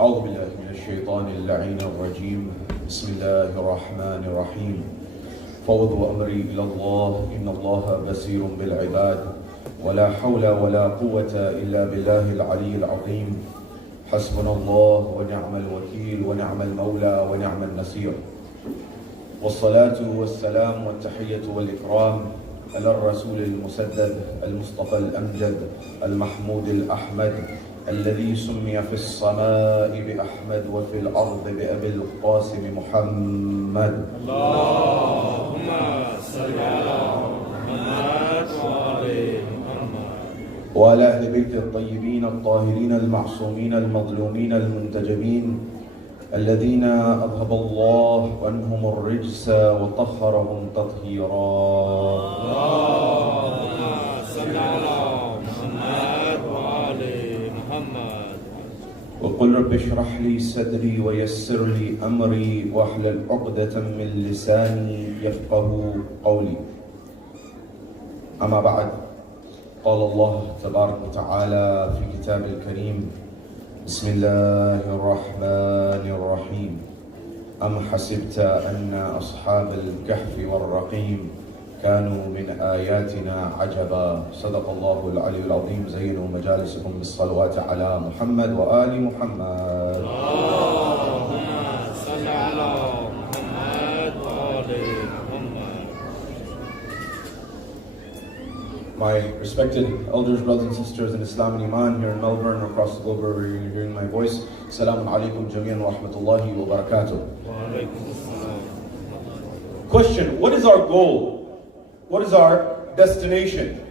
أعوذ بالله من الشيطان اللعين الرجيم بسم الله الرحمن الرحيم فوضوا أمري إلى الله إن الله بصير بالعباد ولا حول ولا قوة إلا بالله العلي العظيم حسبنا الله ونعم الوكيل ونعم المولى ونعم النصير والصلاة والسلام والتحية والإكرام على الرسول المسدد المصطفى الأمجد المحمود الأحمد الذي سمي في السماء بأحمد وفي الأرض بأبي القاسم محمد اللهم صل على محمد وآل محمد وعلى أهل بيت الطيبين الطاهرين المعصومين المظلومين المنتجبين الذين أذهب الله عنهم الرجس وطهرهم تطهيرا اللهم صل على محمد وآل محمد وقل رب اشرح لي صدري ويسر لي أمري واحلل عقدة من لساني يفقه قولي أما بعد قال الله تبارك وتعالى في كتاب الكريم بسم الله الرحمن الرحيم أم حسبت أن أصحاب الكهف والرقيم كانوا من آياتنا عجبا صدق الله العلي العظيم زينوا مجالسكم بالصلوات على محمد وآل محمد اللهم صل على محمد وآل محمد. My respected elders, brothers and sisters in Islam and Iman here in Melbourne, across the globe, wherever you're hearing my voice, Assalamu alaikum jami'an wa rahmatullahi wa barakatuh. Question, what is our goal? What is our destination?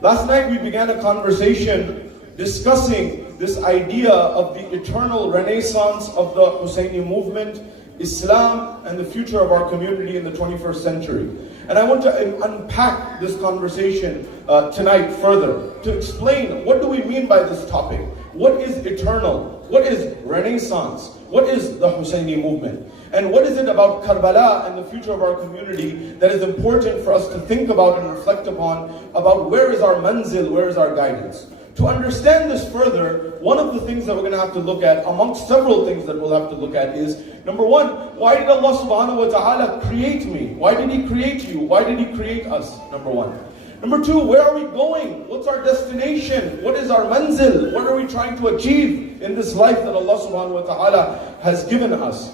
Last night we began a conversation discussing this idea of the eternal renaissance of the Hussaini Movement, Islam, and the future of our community in the 21st century. And I want to unpack this conversation tonight further to explain what do we mean by this topic? What is eternal? What is renaissance? What is the Hussaini Movement? And what is it about Karbala and the future of our community that is important for us to think about and reflect upon, about where is our manzil, where is our guidance? To understand this further, one of the things that we're going to have to look at, amongst several things that we'll have to look at, is number one, why did Allah subhanahu wa ta'ala create me? Why did He create you? Why did He create us? Number one. Number two, where are we going? What's our destination? What is our manzil? What are we trying to achieve in this life that Allah subhanahu wa ta'ala has given us?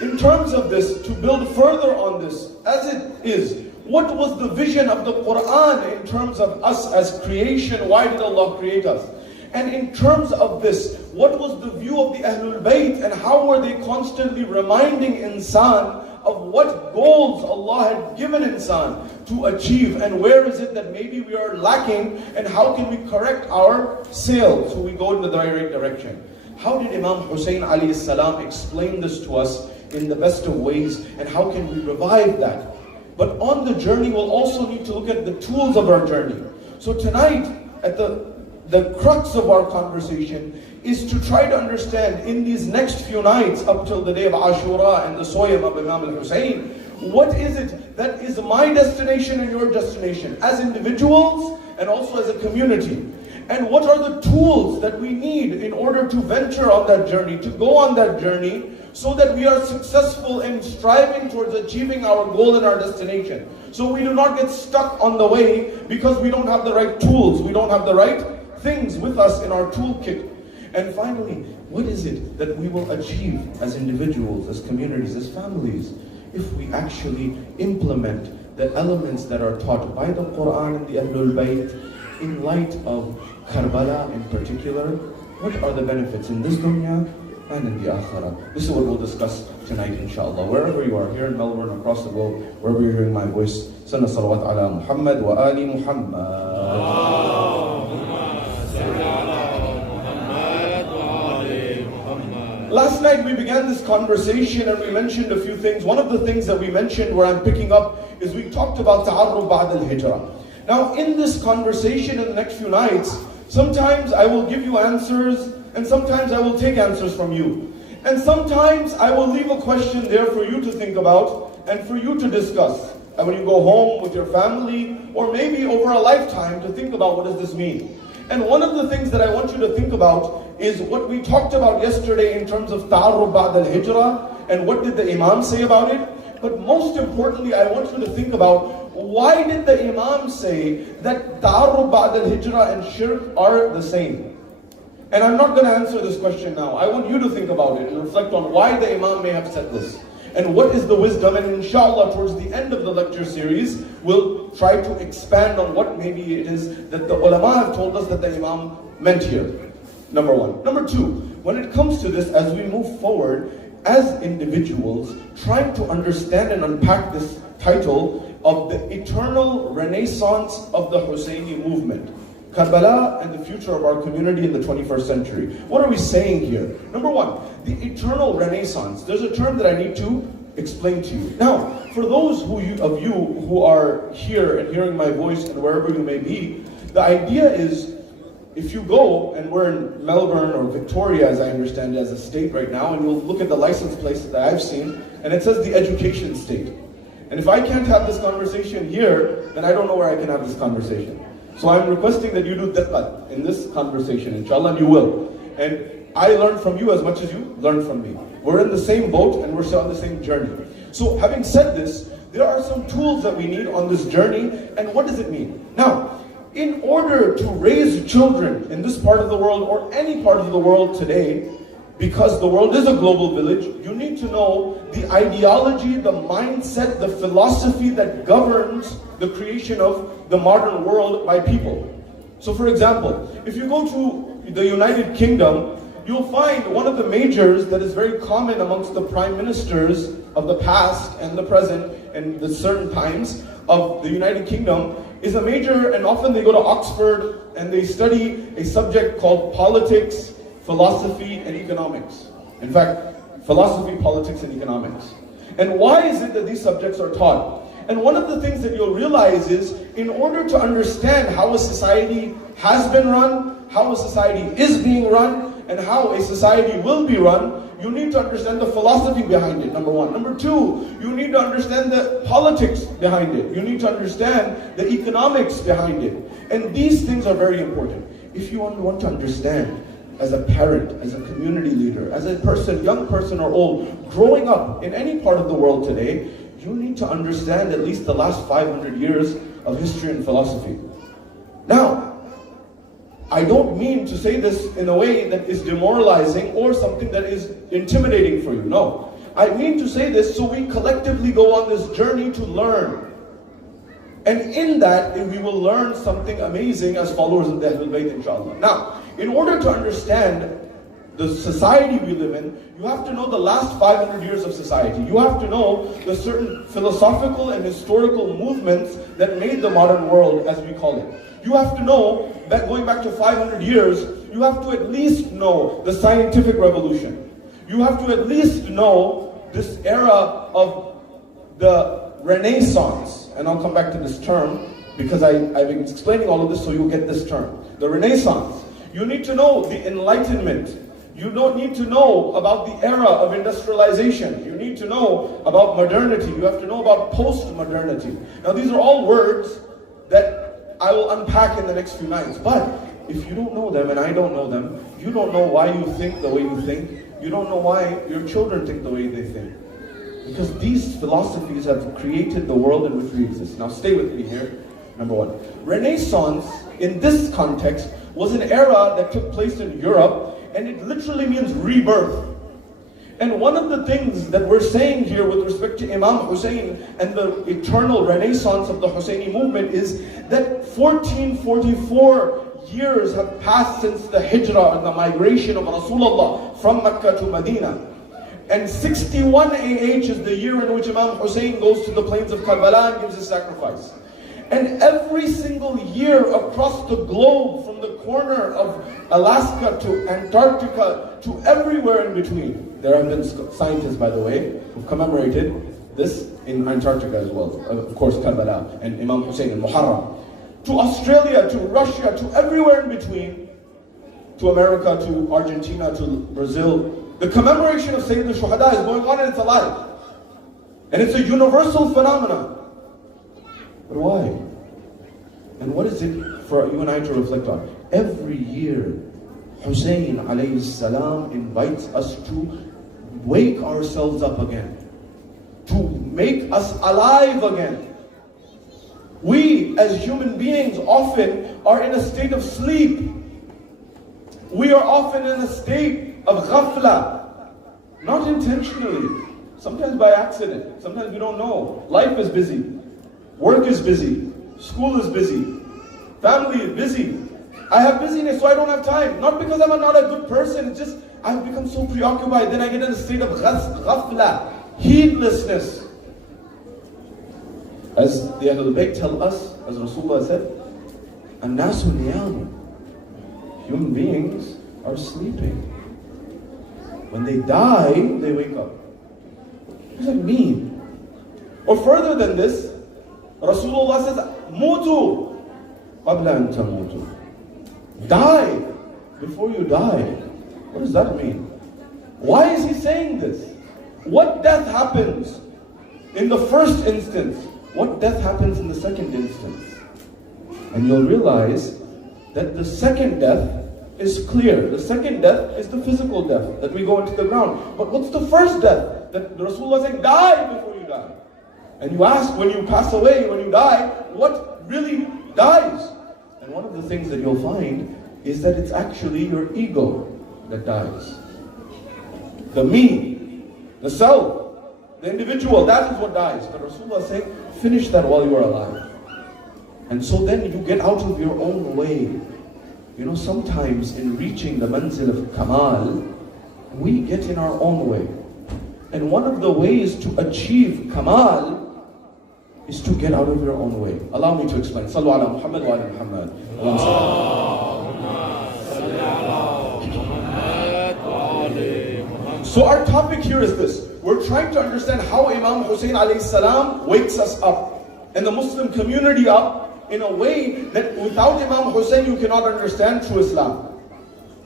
In terms of this, to build further on this, as it is, what was the vision of the Quran in terms of us as creation? Why did Allah create us? And in terms of this, what was the view of the Ahlul Bayt and how were they constantly reminding insan of what goals Allah had given insan to achieve, and where is it that maybe we are lacking, and how can we correct our sail so we go in the right direction? How did Imam Hussain alayhi salam explain this to us in the best of ways, and how can we revive that? But on the journey, we'll also need to look at the tools of our journey. So tonight, at the crux of our conversation is to try to understand in these next few nights up till the day of Ashura and the Soyam of Imam al-Hussain, what is it that is my destination and your destination as individuals and also as a community? And what are the tools that we need in order to venture on that journey, to go on that journey, so that we are successful in striving towards achieving our goal and our destination. So we do not get stuck on the way because we don't have the right tools, we don't have the right things with us in our toolkit. And finally, what is it that we will achieve as individuals, as communities, as families, if we actually implement the elements that are taught by the Quran and the Ahlul Bayt in light of Karbala in particular? What are the benefits in this dunya and in the akhirah? This is what we'll discuss tonight, inshallah. Wherever you are, here in Melbourne, across the globe, wherever you're hearing my voice, Sana salawat ala Muhammad wa ali Muhammad. Last night we began this conversation and we mentioned a few things. One of the things that we mentioned, where I'm picking up, is we talked about ta'arruf ba'd al-hijrah. Now in this conversation in the next few nights, sometimes I will give you answers and sometimes I will take answers from you. And sometimes I will leave a question there for you to think about and for you to discuss. And when you go home with your family, or maybe over a lifetime, to think about what does this mean. And one of the things that I want you to think about is what we talked about yesterday in terms of ta'arruf ba'd al-hijrah, and what did the Imam say about it. But most importantly, I want you to think about, why did the Imam say that ta'arruf ba'd al-hijrah and shirk are the same? And I'm not going to answer this question now. I want you to think about it and reflect on why the Imam may have said this. And what is the wisdom? And inshallah, towards the end of the lecture series, we'll try to expand on what maybe it is that the ulama have told us that the Imam meant here. Number one. Number two, when it comes to this, as we move forward, as individuals, trying to understand and unpack this title of the eternal renaissance of the Hussaini movement. Karbala and the future of our community in the 21st century. What are we saying here? Number one, the eternal renaissance. There's a term that I need to explain to you. Now, for those of you who are here and hearing my voice and wherever you may be, the idea is, if you go, and we're in Melbourne or Victoria, as I understand it, as a state right now, and you'll look at the license plates that I've seen, and it says the education state. And if I can't have this conversation here, then I don't know where I can have this conversation. So I'm requesting that you do diqqat in this conversation, inshallah, and you will. And I learn from you as much as you learn from me. We're in the same boat and we're still on the same journey. So having said this, there are some tools that we need on this journey, and what does it mean? Now, in order to raise children in this part of the world or any part of the world today, because the world is a global village, you need to know the ideology, the mindset, the philosophy that governs the creation of the modern world by people. So for example, if you go to the United Kingdom, you'll find one of the majors that is very common amongst the prime ministers of the past and the present and the certain times of the United Kingdom is a major, and often they go to Oxford and they study a subject called politics, philosophy, and economics. In fact, philosophy, politics, and economics. And why is it that these subjects are taught? And one of the things that you'll realize is, in order to understand how a society has been run, how a society is being run, and how a society will be run, you need to understand the philosophy behind it, number one. Number two, you need to understand the politics behind it. You need to understand the economics behind it. And these things are very important. If you want to understand, as a parent, as a community leader, as a person, young person or old, growing up in any part of the world today, you need to understand at least the last 500 years of history and philosophy. Now, I don't mean to say this in a way that is demoralizing or something that is intimidating for you. No. I mean to say this so we collectively go on this journey to learn. And in that, we will learn something amazing as followers of the Ahlul Bayt, inshallah. Now, in order to understand the society we live in, you have to know the last 500 years of society. You have to know the certain philosophical and historical movements that made the modern world, as we call it. You have to know that going back to 500 years, you have to at least know the scientific revolution. You have to at least know this era of the Renaissance. And I'll come back to this term because I've been explaining all of this so you'll get this term. The Renaissance. You need to know the Enlightenment. You don't need to know about the era of industrialization. You need to know about modernity. You have to know about post-modernity. Now these are all words that I will unpack in the next few nights. But if you don't know them and I don't know them, you don't know why you think the way you think. You don't know why your children think the way they think. Because these philosophies have created the world in which we exist. Now stay with me here. Number one. Renaissance, in this context, was an era that took place in Europe, and it literally means rebirth. And one of the things that we're saying here with respect to Imam Hussain and the eternal renaissance of the Hussaini movement is that 1444 years have passed since the hijrah and the migration of Rasulullah from Mecca to Medina. And 61 AH is the year in which Imam Hussain goes to the plains of Karbala and gives his sacrifice. And every single year across the globe, from the corner of Alaska to Antarctica to everywhere in between, there have been scientists, by the way, who've commemorated this in Antarctica as well. Of course, Karbala and Imam Hussain and Muharram. To Australia, to Russia, to everywhere in between, to America, to Argentina, to Brazil. The commemoration of Sayyid al-Shuhada is going on and it's alive. And it's a universal phenomenon. But why? And what is it for you and I to reflect on? Every year, Hussain alayhi salam invites us to wake ourselves up again, to make us alive again. We as human beings often are in a state of sleep. We are often in a state of ghafla, not intentionally, sometimes by accident, sometimes we don't know. Life is busy, work is busy, school is busy, family is busy. I have busyness, so I don't have time. Not because I'm not a good person, it's just I've become so preoccupied, then I get in a state of ghafla, heedlessness. As the Ahlul Bayt tell us, as Rasulullah said, An-nasu niyamu. Human beings are sleeping. When they die, they wake up. What does that mean? Or further than this, Rasulullah says, Mutu qabla an tamutu. Die before you die. What does that mean? Why is he saying this? What death happens in the first instance? What death happens in the second instance? And you'll realize that the second death is clear. The second death is the physical death, that we go into the ground. But what's the first death? That the Rasulullah is saying, die before you die. And you ask, when you pass away, when you die, what really dies? And one of the things that you'll find is that it's actually your ego that dies. The me, the self, the individual, that is what dies. But Rasulullah is saying, finish that while you are alive. And so then you get out of your own way. You know, sometimes in reaching the manzil of Kamal, we get in our own way. And one of the ways to achieve Kamal is to get out of your own way. Allow me to explain. Sallu ala Muhammad wa ala Muhammad. So our topic here is this. We're trying to understand how Imam Hussain alayhi salam wakes us up and the Muslim community up in a way that without Imam Hussain you cannot understand true Islam.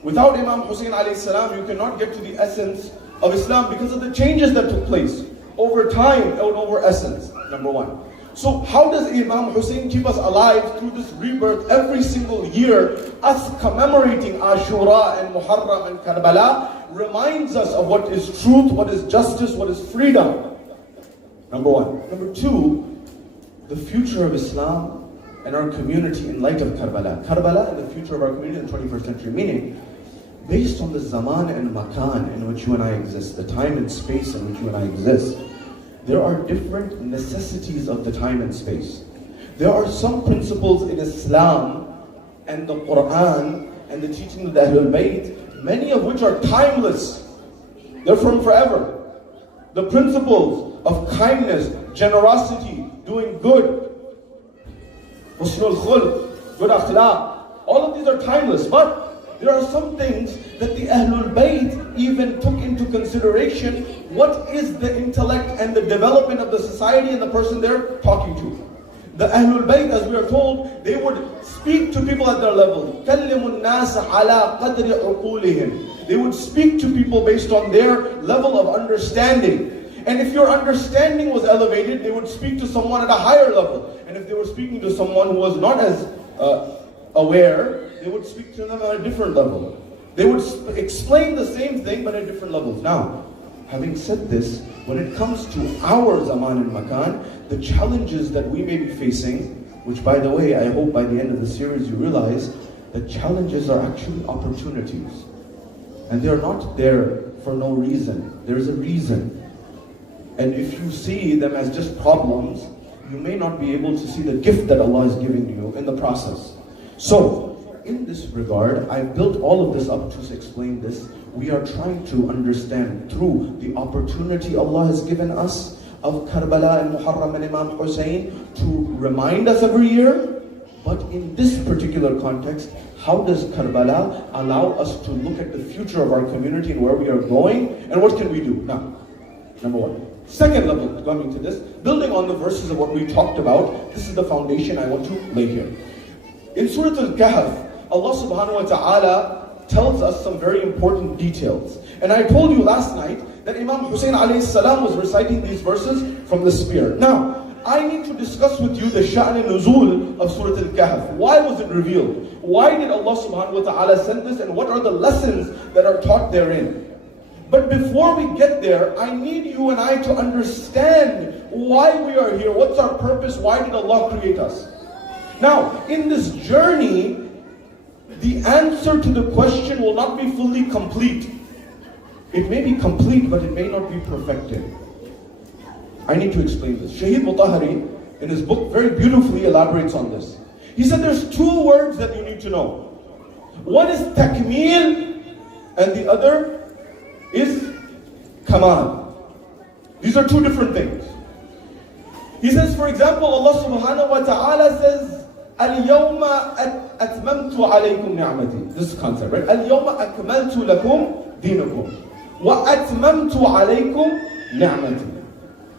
Without Imam Hussain alayhi salam you cannot get to the essence of Islam because of the changes that took place over time and over essence, number one. So how does Imam Hussain keep us alive through this rebirth every single year? Us commemorating Ashura and Muharram and Karbala reminds us of what is truth, what is justice, what is freedom. Number one. Number two, the future of Islam and our community in light of Karbala. Karbala and the future of our community in the 21st century. Meaning, based on the zaman and makan in which you and I exist, the time and space in which you and I exist, there are different necessities of the time and space. There are some principles in Islam and the Quran and the teaching of the Ahlul Bayt, many of which are timeless. They're from forever. The principles of kindness, generosity, doing good, husnul khulq, good akhlaq, all of these are timeless. But there are some things that the Ahlul Bayt even took into consideration. What is the intellect and the development of the society and the person they're talking to? The Ahlul Bayt, as we are told, they would speak to people at their level. كَلِّمُ النَّاسَ عَلَىٰ قَدْرِ عُقُولِهِمْ. They would speak to people based on their level of understanding. And if your understanding was elevated, they would speak to someone at a higher level. And if they were speaking to someone who was not as aware, they would speak to them at a different level. They would explain the same thing but at different levels. Now, having said this, when it comes to our zaman and makan, the challenges that we may be facing, which by the way, I hope by the end of the series you realize that challenges are actually opportunities. And they're not there for no reason. There's a reason. And if you see them as just problems, you may not be able to see the gift that Allah is giving you in the process. So, in this regard, I built all of this up to explain this. We are trying to understand through the opportunity Allah has given us of Karbala and Muharram and Imam Hussain to remind us every year. But in this particular context, how does Karbala allow us to look at the future of our community and where we are going? And what can we do? Now, number one. Second level, coming to this, building on the verses of what we talked about, this is the foundation I want to lay here. In Surah Al-Kahf, Allah subhanahu wa ta'ala tells us some very important details. And I told you last night that Imam Hussain alayhi salam was reciting these verses from the spear. Now, I need to discuss with you the sha'n nuzul of Surah Al-Kahf. Why was it revealed? Why did Allah subhanahu wa ta'ala send this, and what are the lessons that are taught therein? But before we get there, I need you and I to understand why we are here. What's our purpose? Why did Allah create us? Now, in this journey, the answer to the question will not be fully complete. It may be complete, but it may not be perfected. I need to explain this. Shaheed Mutahari, in his book, very beautifully elaborates on this. He said there's two words that you need to know. One is takmeel, and the other is kamal. These are two different things. He says, for example, Allah subhanahu wa ta'ala says, Al-yawma atmamtu alaykum ni'mati. This is concept, right? Al-yawma akmaltu lakum dinakum. Wa atmamtu alaykum ni'mati.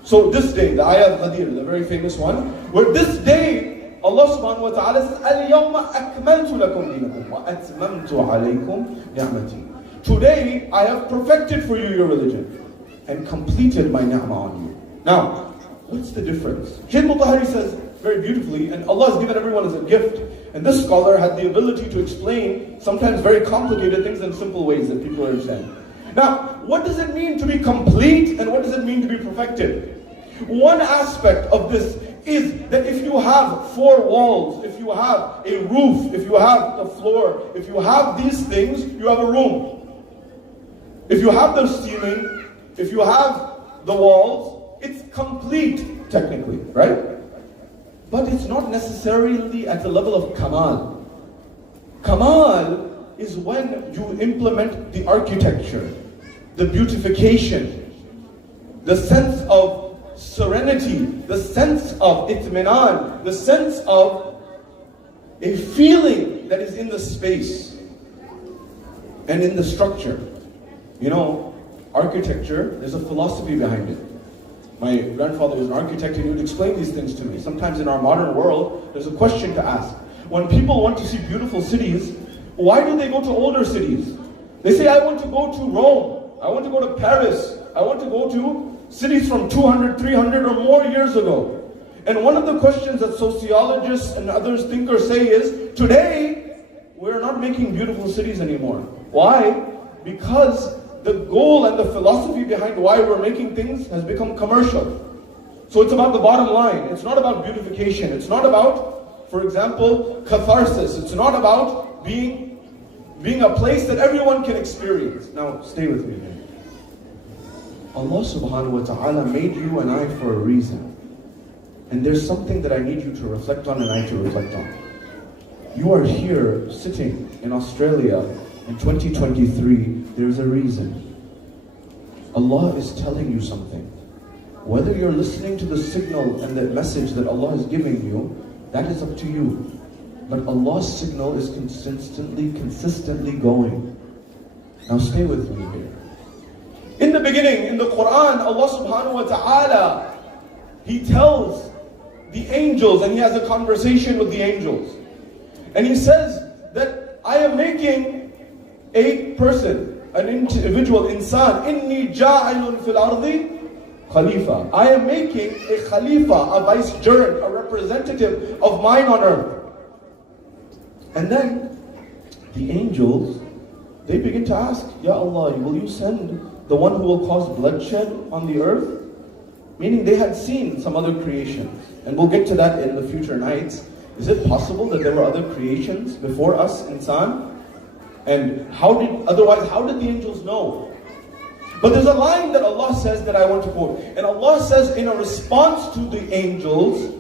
So this day, the ayah of Ghadir, the very famous one, where this day, Allah subhanahu wa ta'ala says, Al-yawma akmaltu lakum dinakum. Wa atmamtu alaykum ni'mati. Today, I have perfected for you your religion and completed my ni'mah on you. Now, what's the difference? Shaykh Mutahari says very beautifully, and Allah has given everyone as a gift, and this scholar had the ability to explain sometimes very complicated things in simple ways that people understand. Now, what does it mean to be complete, and what does it mean to be perfected? One aspect of this is that if you have four walls, if you have a roof, if you have the floor, if you have these things, you have a room. If you have the ceiling, if you have the walls, it's complete technically, right? But it's not necessarily at the level of kamal. Kamal is when you implement the architecture, the beautification, the sense of serenity, the sense of itminan, the sense of a feeling that is in the space and in the structure. You know, architecture, there's a philosophy behind it. My grandfather was an architect and he would explain these things to me. Sometimes in our modern world, there's a question to ask. When people want to see beautiful cities, why do they go to older cities? They say, I want to go to Rome, I want to go to Paris, I want to go to cities from 200, 300 or more years ago. And one of the questions that sociologists and others thinkers say is, today, we're not making beautiful cities anymore. Why? Because the goal and the philosophy behind why we're making things has become commercial. So it's about the bottom line. It's not about beautification. It's not about, for example, catharsis. It's not about being a place that everyone can experience. Now, stay with me here. Allah subhanahu wa ta'ala made you and I for a reason. And there's something that I need you to reflect on and I to reflect on. You are here sitting in Australia in 2023, there's a reason. Allah is telling you something. Whether you're listening to the signal and the message that Allah is giving you, that is up to you. But Allah's signal is consistently going. Now stay with me here. In the beginning, in the Quran, Allah subhanahu wa ta'ala, He tells the angels, and He has a conversation with the angels. And He says that I am making a person, an individual, insan, inni ja'ilun fil ardi khalifa. I am making a khalifa, a vicegerent, a representative of mine on earth. And then the angels, they begin to ask, Ya Allah, will you send the one who will cause bloodshed on the earth? Meaning they had seen some other creations. And we'll get to that in the future nights. Is it possible that there were other creations before us, insan? And how did the angels know? But there's a line that Allah says that I want to quote. And Allah says in a response to the angels,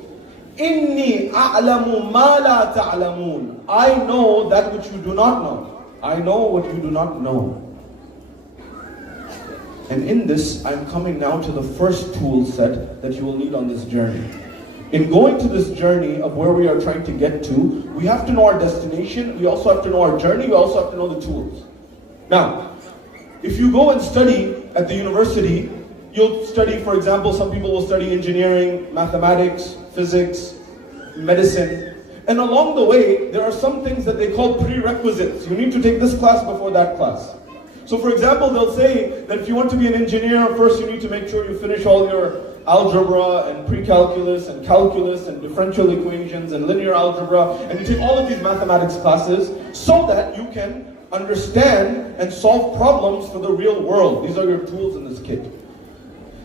Inni a'lamu ma la ta'lamun. I know that which you do not know. I know what you do not know. And in this, I'm coming now to the first tool set that you will need on this journey. In going to this journey of where we are trying to get to, we have to know our destination, we also have to know our journey, we also have to know the tools. Now, if you go and study at the university, you'll study, for example, some people will study engineering, mathematics, physics, medicine. And along the way, there are some things that they call prerequisites. You need to take this class before that class. So for example, they'll say that if you want to be an engineer, first you need to make sure you finish all your algebra and pre-calculus and calculus and differential equations and linear algebra, and you take all of these mathematics classes so that you can understand and solve problems for the real world. These are your tools in this kit.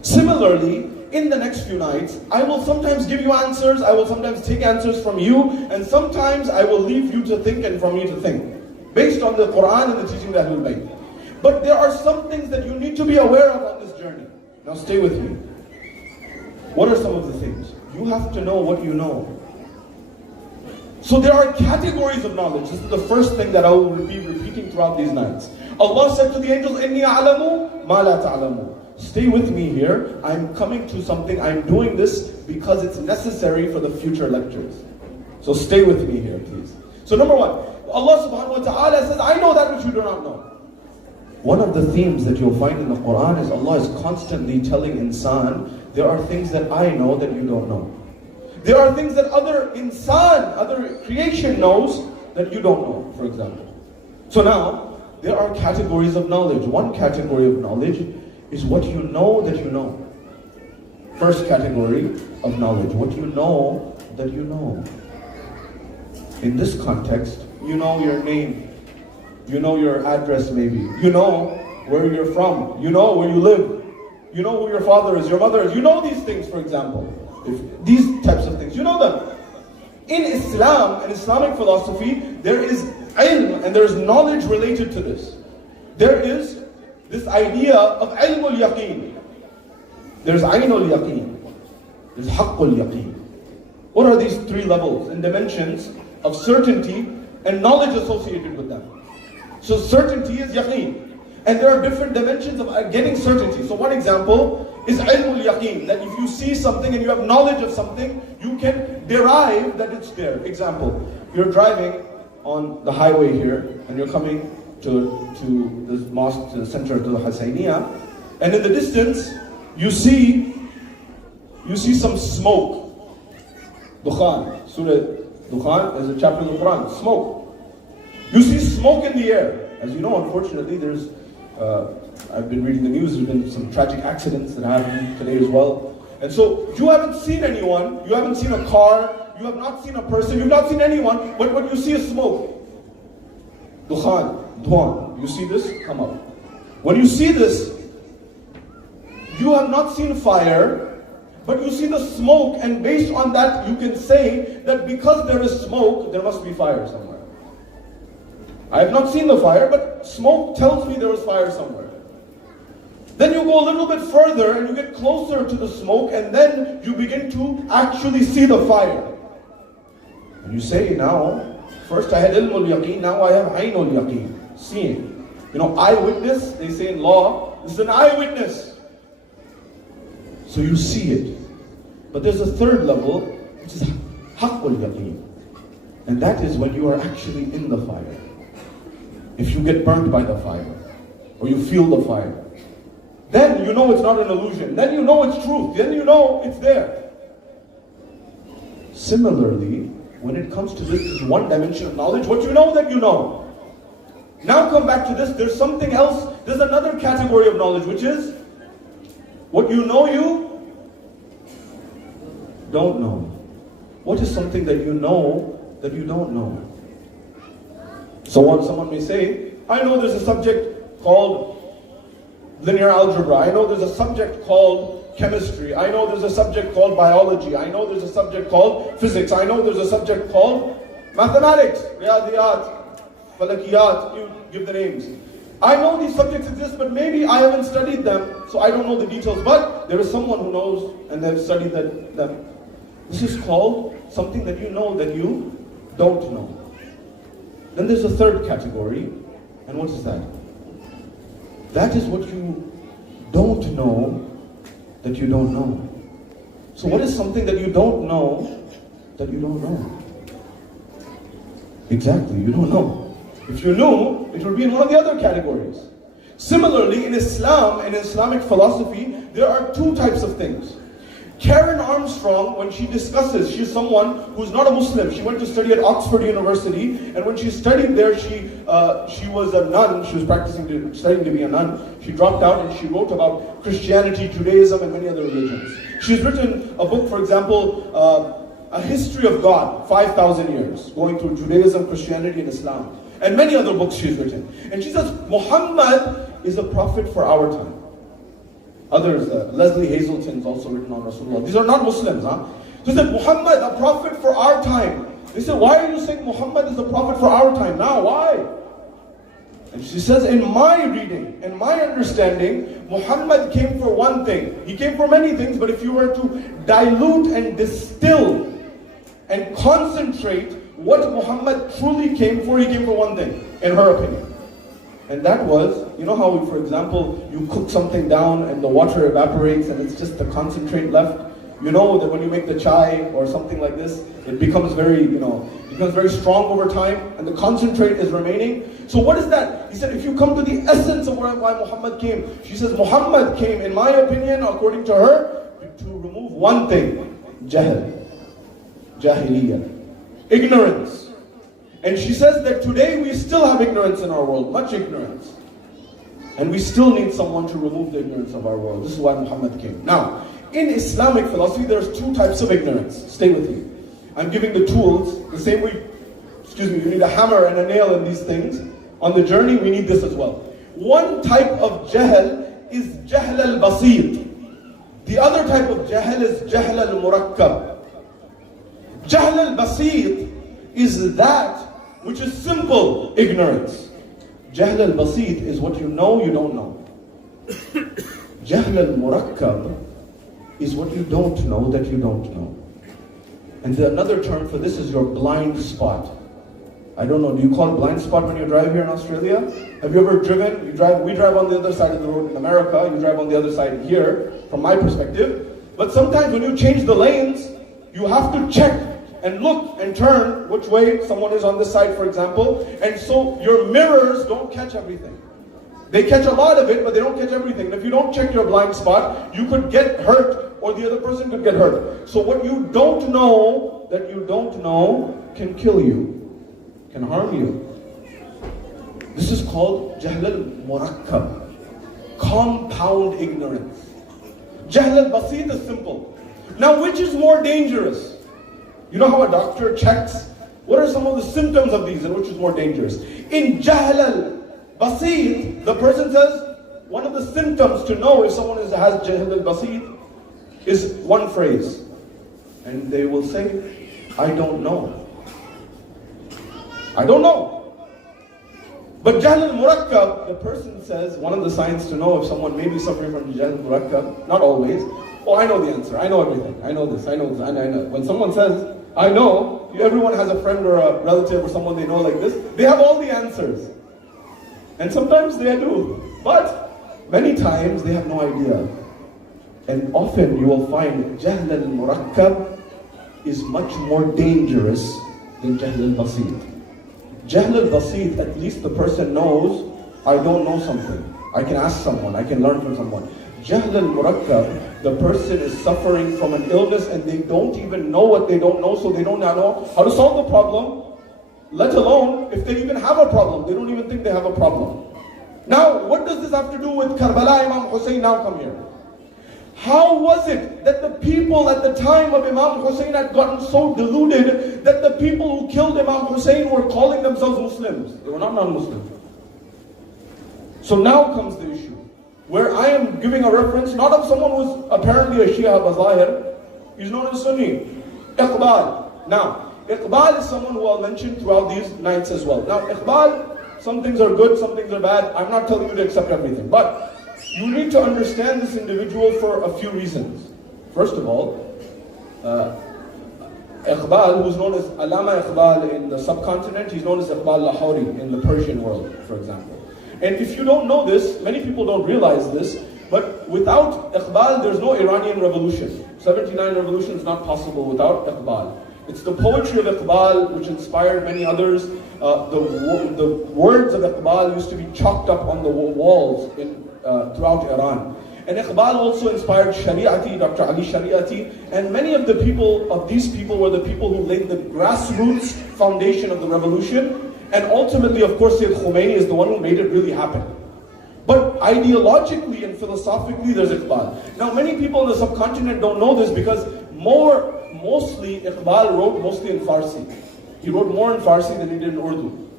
Similarly, in the next few nights, I will sometimes give you answers, I will sometimes take answers from you, and sometimes I will leave you to think and for me to think, based on the Quran and the teaching that Ahlul Bayt. But there are some things that you need to be aware of on this journey. Now stay with me. What are some of the things? You have to know what you know. So there are categories of knowledge. This is the first thing that I will be repeating throughout these nights. Allah said to the angels, إِنِّي أَعْلَمُ مَا لَا تَعْلَمُ. Stay with me here. I'm coming to something. I'm doing this because it's necessary for the future lectures. So stay with me here, please. So number one, Allah subhanahu wa ta'ala says, I know that which you do not know. One of the themes that you'll find in the Quran is Allah is constantly telling insan, there are things that I know that you don't know. There are things that other insan, other creation knows that you don't know, for example. So now, there are categories of knowledge. One category of knowledge is what you know that you know. First category of knowledge, what you know that you know. In this context, you know your name. You know your address maybe. You know where you're from. You know where you live. You know who your father is, your mother is. You know these things, for example. These types of things, you know them. In Islam and Islamic philosophy, there is ilm and there is knowledge related to this. There is this idea of ilmul yaqeen. There's aynul yaqeen. There's haqqul yaqeen. What are these three levels and dimensions of certainty and knowledge associated with them? So certainty is yaqeen. And there are different dimensions of getting certainty. So one example is ilmul yaqeen, that if you see something and you have knowledge of something, you can derive that it's there. Example, you're driving on the highway here, and you're coming to this mosque, to the center of the Hussainiya, and in the distance, you see some smoke. Dukhan. Surah Dukhan is a chapter of the Quran. Smoke. You see smoke in the air. As you know, unfortunately, I've been reading the news, there's been some tragic accidents that happened today as well. And so, you haven't seen anyone, you haven't seen a car, you have not seen a person, you've not seen anyone, but what you see is smoke. Dukhan, you see this? Come up. When you see this, you have not seen fire, but you see the smoke, and based on that, you can say that because there is smoke, there must be fire somewhere. I have not seen the fire, but smoke tells me there was fire somewhere. Then you go a little bit further and you get closer to the smoke, and then you begin to actually see the fire. And you say, now, first I had ilmul yaqeen, now I have aynul yaqeen, seeing. You know, eyewitness, they say in law, this is an eyewitness. So you see it. But there's a third level, which is haqqul yaqeen. And that is when you are actually in the fire. If you get burnt by the fire, or you feel the fire, then you know it's not an illusion. Then you know it's truth. Then you know it's there. Similarly, when it comes to this one dimension of knowledge, what you know that you know. Now come back to this, there's something else, there's another category of knowledge, which is what you know you don't know. What is something that you know that you don't know? So someone may say, I know there's a subject called linear algebra. I know there's a subject called chemistry. I know there's a subject called biology. I know there's a subject called physics. I know there's a subject called mathematics, riyadiyat, falakiyat, you give the names. I know these subjects exist, but maybe I haven't studied them, so I don't know the details. But there is someone who knows and they've studied them. This is called something that you know that you don't know. Then there's a third category, and what is that? That is what you don't know that you don't know. So what is something that you don't know that you don't know? Exactly, you don't know. If you knew, it would be in one of the other categories. Similarly, in Islam and Islamic philosophy, there are two types of things. Karen Armstrong, when she discusses, she's someone who's not a Muslim. She went to study at Oxford University, and when she studied there, she was a nun. She was studying to be a nun. She dropped out and she wrote about Christianity, Judaism, and many other religions. She's written a book, for example, A History of God, 5,000 years, going through Judaism, Christianity, and Islam. And many other books she's written. And she says, Muhammad is a prophet for our time. Others, Leslie Hazelton's also written on Rasulullah. These are not Muslims, huh? So they said, Muhammad, a prophet for our time. They said, why are you saying Muhammad is a prophet for our time now? Why? And she says, in my reading, in my understanding, Muhammad came for one thing. He came for many things, but if you were to dilute and distill and concentrate what Muhammad truly came for, he came for one thing, in her opinion. And that was, you know how, for example, you cook something down and the water evaporates and it's just the concentrate left? You know that when you make the chai or something like this, it becomes very, becomes very strong over time and the concentrate is remaining. So what is that? He said, if you come to the essence of why Muhammad came, she says, Muhammad came, in my opinion, according to her, to remove one thing, jahiliyyah, ignorance. And she says that today we still have ignorance in our world, much ignorance. And we still need someone to remove the ignorance of our world. This is why Muhammad came. Now, in Islamic philosophy, there's two types of ignorance. Stay with me. I'm giving the tools, the same way, you need a hammer and a nail in these things. On the journey, we need this as well. One type of jahl is jahl al-basit. The other type of jahl is jahl al-murakkab. Jahl al-basit is that which is simple ignorance. Jahl al-basit is what you know you don't know. Jahl al-murakkab is what you don't know that you don't know. And another term for this is your blind spot. I don't know, do you call it blind spot when you drive here in Australia? Have you ever driven? We drive on the other side of the road in America, you drive on the other side here, from my perspective. But sometimes when you change the lanes, you have to check and look and turn which way someone is on this side, for example. And so your mirrors don't catch everything. They catch a lot of it, but they don't catch everything. And if you don't check your blind spot, you could get hurt, or the other person could get hurt. So what you don't know, that you don't know, can kill you, can harm you. This is called jahl al-murakkab, compound ignorance. Jahl al-basit is simple. Now, which is more dangerous? You know how a doctor checks? What are some of the symptoms of these and which is more dangerous? In jahl al-basit, the person says, one of the symptoms to know if someone has jahl al-basit is one phrase. And they will say, I don't know. I don't know. But jahl al-murakkab, the person says, one of the signs to know if someone may be suffering from jahl al-murakkab, not always, oh, I know the answer, I know everything, I know this, I know this, I know. When someone says, I know, everyone has a friend or a relative or someone they know like this, they have all the answers. And sometimes they do, but many times they have no idea. And often you will find jahl al-murakkab is much more dangerous than jahl al-basit. Jahl al-basit, at least the person knows, I don't know something. I can ask someone, I can learn from someone. Jahl al-murakkab, the person is suffering from an illness and they don't even know what they don't know, so they don't know how to solve the problem, let alone if they even have a problem. They don't even think they have a problem. Now, what does this have to do with Karbala? Imam Hussain, now come here. How was it that the people at the time of Imam Hussain had gotten so deluded that the people who killed Imam Hussain were calling themselves Muslims? They were not non-Muslims. So now comes the issue, where I am giving a reference, not of someone who's apparently a Shia Bazahir. He's known as Sunni. Iqbal. Now, Iqbal is someone who I'll mention throughout these nights as well. Now, Iqbal, some things are good, some things are bad. I'm not telling you to accept everything. But you need to understand this individual for a few reasons. First of all, Iqbal, who's known as Allama Iqbal in the subcontinent, he's known as Iqbal Lahori in the Persian world, for example. And if you don't know this, many people don't realize this, but without Iqbal, there's no Iranian revolution. 79 revolution is not possible without Iqbal. It's the poetry of Iqbal which inspired many others. The words of Iqbal used to be chalked up on the walls throughout Iran. And Iqbal also inspired Shari'ati, Dr. Ali Shari'ati, and many of these people were the people who laid the grassroots foundation of the revolution. And ultimately, of course, Sayyid Khomeini is the one who made it really happen. But ideologically and philosophically, there's Iqbal. Now, many people in the subcontinent don't know this because mostly Iqbal wrote mostly in Farsi. He wrote more in Farsi than he did in Urdu.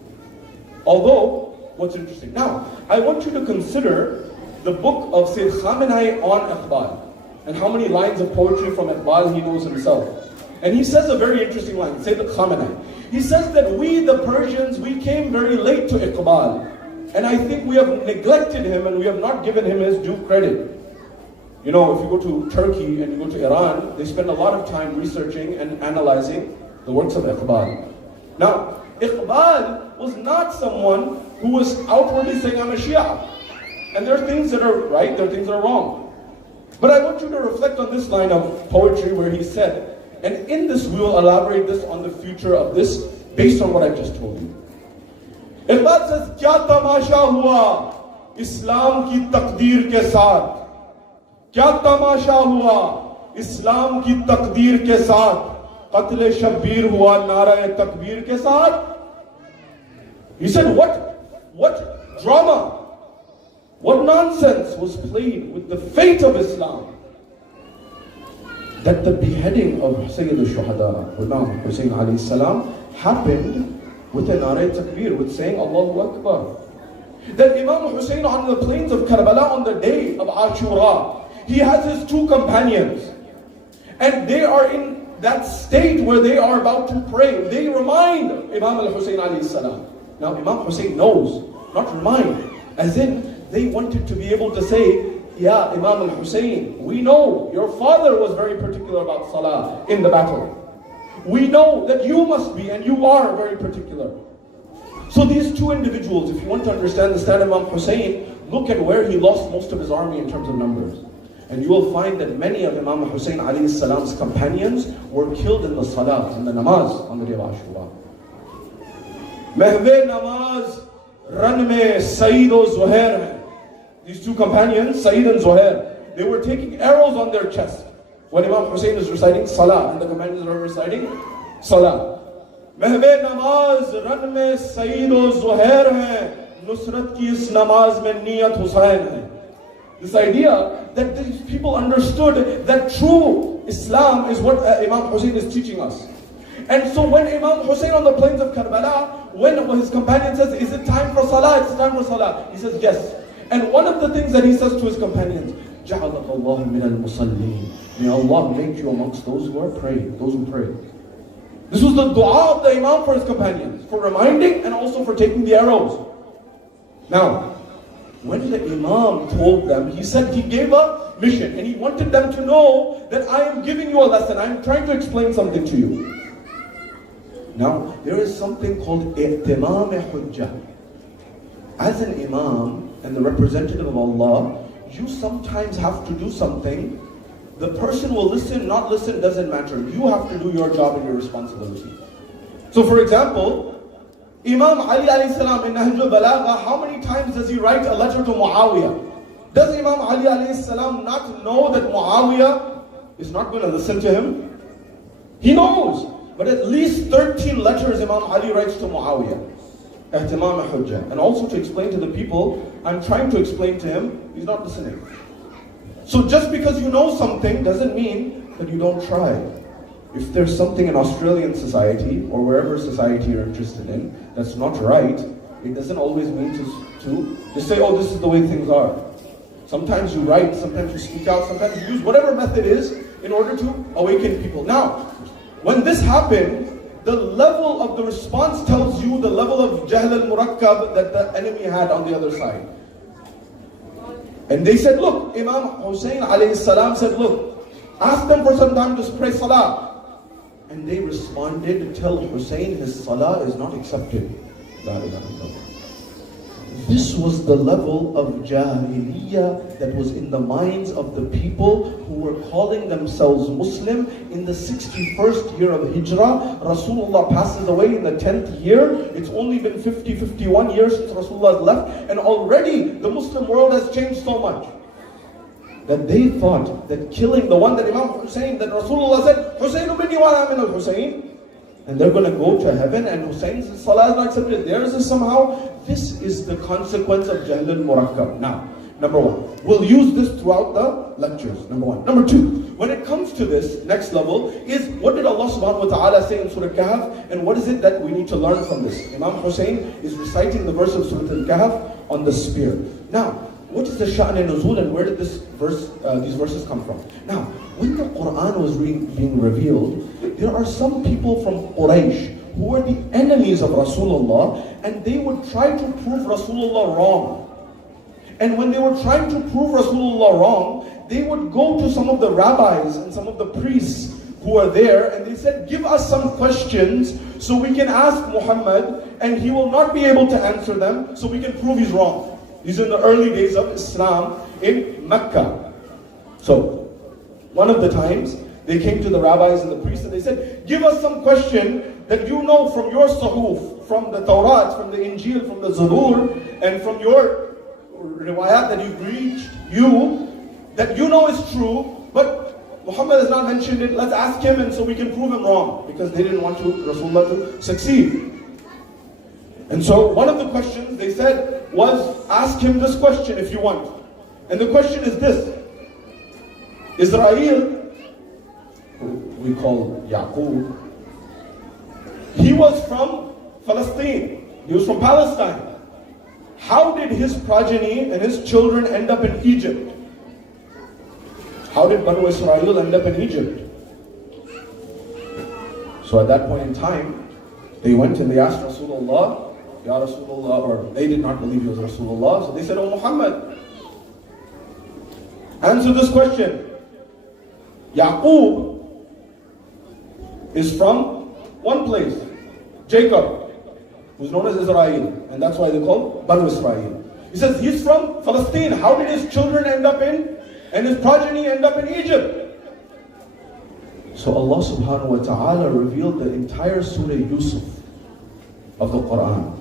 Although, what's interesting. Now, I want you to consider the book of Sayyid Khamenei on Iqbal and how many lines of poetry from Iqbal he knows himself. And he says a very interesting line, Sayyid Khamenei. He says that we, the Persians, we came very late to Iqbal. And I think we have neglected him and we have not given him his due credit. You know, if you go to Turkey and you go to Iran, they spend a lot of time researching and analyzing the works of Iqbal. Now, Iqbal was not someone who was outwardly saying, I'm a Shia. And there are things that are right, there are things that are wrong. But I want you to reflect on this line of poetry where he said, and in this we will elaborate this on the future of this based on what I just told you. Iqbal says, Kya tamasha hua Islam ki taqdeer ke saath? Kya tamasha hua Islam ki taqdeer ke saath? Qatl Shabbir hua nara takbir ke saath? He said, what drama? What nonsense was played with the fate of Islam? That the beheading of Sayyid al-Shuhada, Imam Hussain alayhi salam, happened with a nara takbir, with saying Allahu Akbar. That Imam Hussain on the plains of Karbala on the day of Ashura, he has his two companions. And they are in that state where they are about to pray. They remind Imam al-Hussain alayhi salam. Now Imam Hussain knows, not remind, as in they wanted to be able to say, yeah, Imam al-Hussain, we know your father was very particular about salah in the battle. We know that you must be, and you are very particular. So these two individuals, if you want to understand the stand of Imam Hussain, look at where he lost most of his army in terms of numbers. And you will find that many of Imam Hussain alayhi salam's companions were killed in the salah, in the namaz on the day of Ashura. Mehve namaz ran mein Saeed o Zuhair hai. These two companions, Saeed and Zuhair, they were taking arrows on their chest when Imam Hussain is reciting Salah and the companions are reciting Salah. Mehve namaz ran mein Saeed o Zuhair hai, Nusrat ki is namaz mein niyat Hussain hai. This idea that these people understood that true Islam is what Imam Hussain is teaching us. And so when Imam Hussain on the plains of Karbala, when his companion says, is it time for Salah? It's time for Salah. He says, yes. And one of the things that he says to his companions, جَعَلَكَ اللَّهُ مِنَ الْمُصَلِّينَ. May Allah make you amongst those who are praying, those who pray. This was the dua of the Imam for his companions, for reminding and also for taking the arrows. Now, when the Imam told them, he said he gave a mission and he wanted them to know that I am giving you a lesson, I am trying to explain something to you. Now, there is something called i'timam hujjah. As an Imam and the representative of Allah, you sometimes have to do something. The person will listen, not listen, doesn't matter. You have to do your job and your responsibility. So for example, Imam Ali alayhi salam in Nahj al-Balagha, how many times does he write a letter to Muawiyah? Does Imam Ali alayhi salam not know that Muawiyah is not going to listen to him? He knows. But at least 13 letters Imam Ali writes to Muawiyah. Ihtimam hujjah. And also to explain to the people, I'm trying to explain to him, he's not listening. So just because you know something doesn't mean that you don't try. If there's something in Australian society or wherever society you're interested in that's not right, it doesn't always mean to just say, oh, this is the way things are. Sometimes you write, sometimes you speak out, sometimes you use whatever method is in order to awaken people. Now, when this happened, the level of the response tells you the level of jahl al-murakkab that the enemy had on the other side. And they said, look, Imam Hussain alayhi salam said, look, ask them for some time to pray salah. And they responded, tell Hussain his salah is not accepted. La ilaha illallah. This was the level of jahiliyyah that was in the minds of the people who were calling themselves Muslim in the 61st year of Hijrah. Rasulullah passes away in the 10th year. It's only been 51 years since Rasulullah left, and already the Muslim world has changed so much. that they thought that killing the one that Imam Hussain, that Rasulullah said, Hussainu minni wa ana min al-Hussain, and they're going to go to heaven and Hussein's salah is not accepted, theirs is somehow. This is the consequence of Jahl al-Murakkab. Now, number one, we'll use this throughout the lectures, number one. Number two, when it comes to this next level, is what did Allah subhanahu wa ta'ala say in Surah Kahf, and what is it that we need to learn from this? Imam Hussain is reciting the verse of Surah Al-Kahf on the spear. Now, what is the Sha'n al-Nuzul and where did these verses come from? Now, when the Quran was being revealed, there are some people from Quraysh who were the enemies of Rasulullah, and they would try to prove Rasulullah wrong. And when they were trying to prove Rasulullah wrong, they would go to some of the rabbis and some of the priests who are there, and they said, give us some questions so we can ask Muhammad, and he will not be able to answer them, so we can prove he's wrong. These are in the early days of Islam in Mecca. So, one of the times, they came to the rabbis and the priests and they said, give us some question that you know from your Sahuf, from the Tawrat, from the Injil, from the Zabur, and from your riwayat that you've reached you, that you know is true, but Muhammad has not mentioned it, let's ask him and so we can prove him wrong, because they didn't want Rasulullah to succeed. And so one of the questions they said was, ask him this question if you want. And the question is this: Israel, who we call Yaqub, he was from Palestine. He was from Palestine. How did his progeny and his children end up in Egypt? How did Banu Israel end up in Egypt? So at that point in time, they went and they asked Rasulullah, Ya Rasulullah, or they did not believe he was Rasulullah, so they said, Oh Muhammad, answer this question. Yaqub is from one place, Jacob, who's known as Israel, and that's why they call Banu Israel. He says he's from Palestine. How did his children end up in, and his progeny end up in Egypt? So Allah subhanahu wa ta'ala revealed the entire Surah Yusuf of the Quran.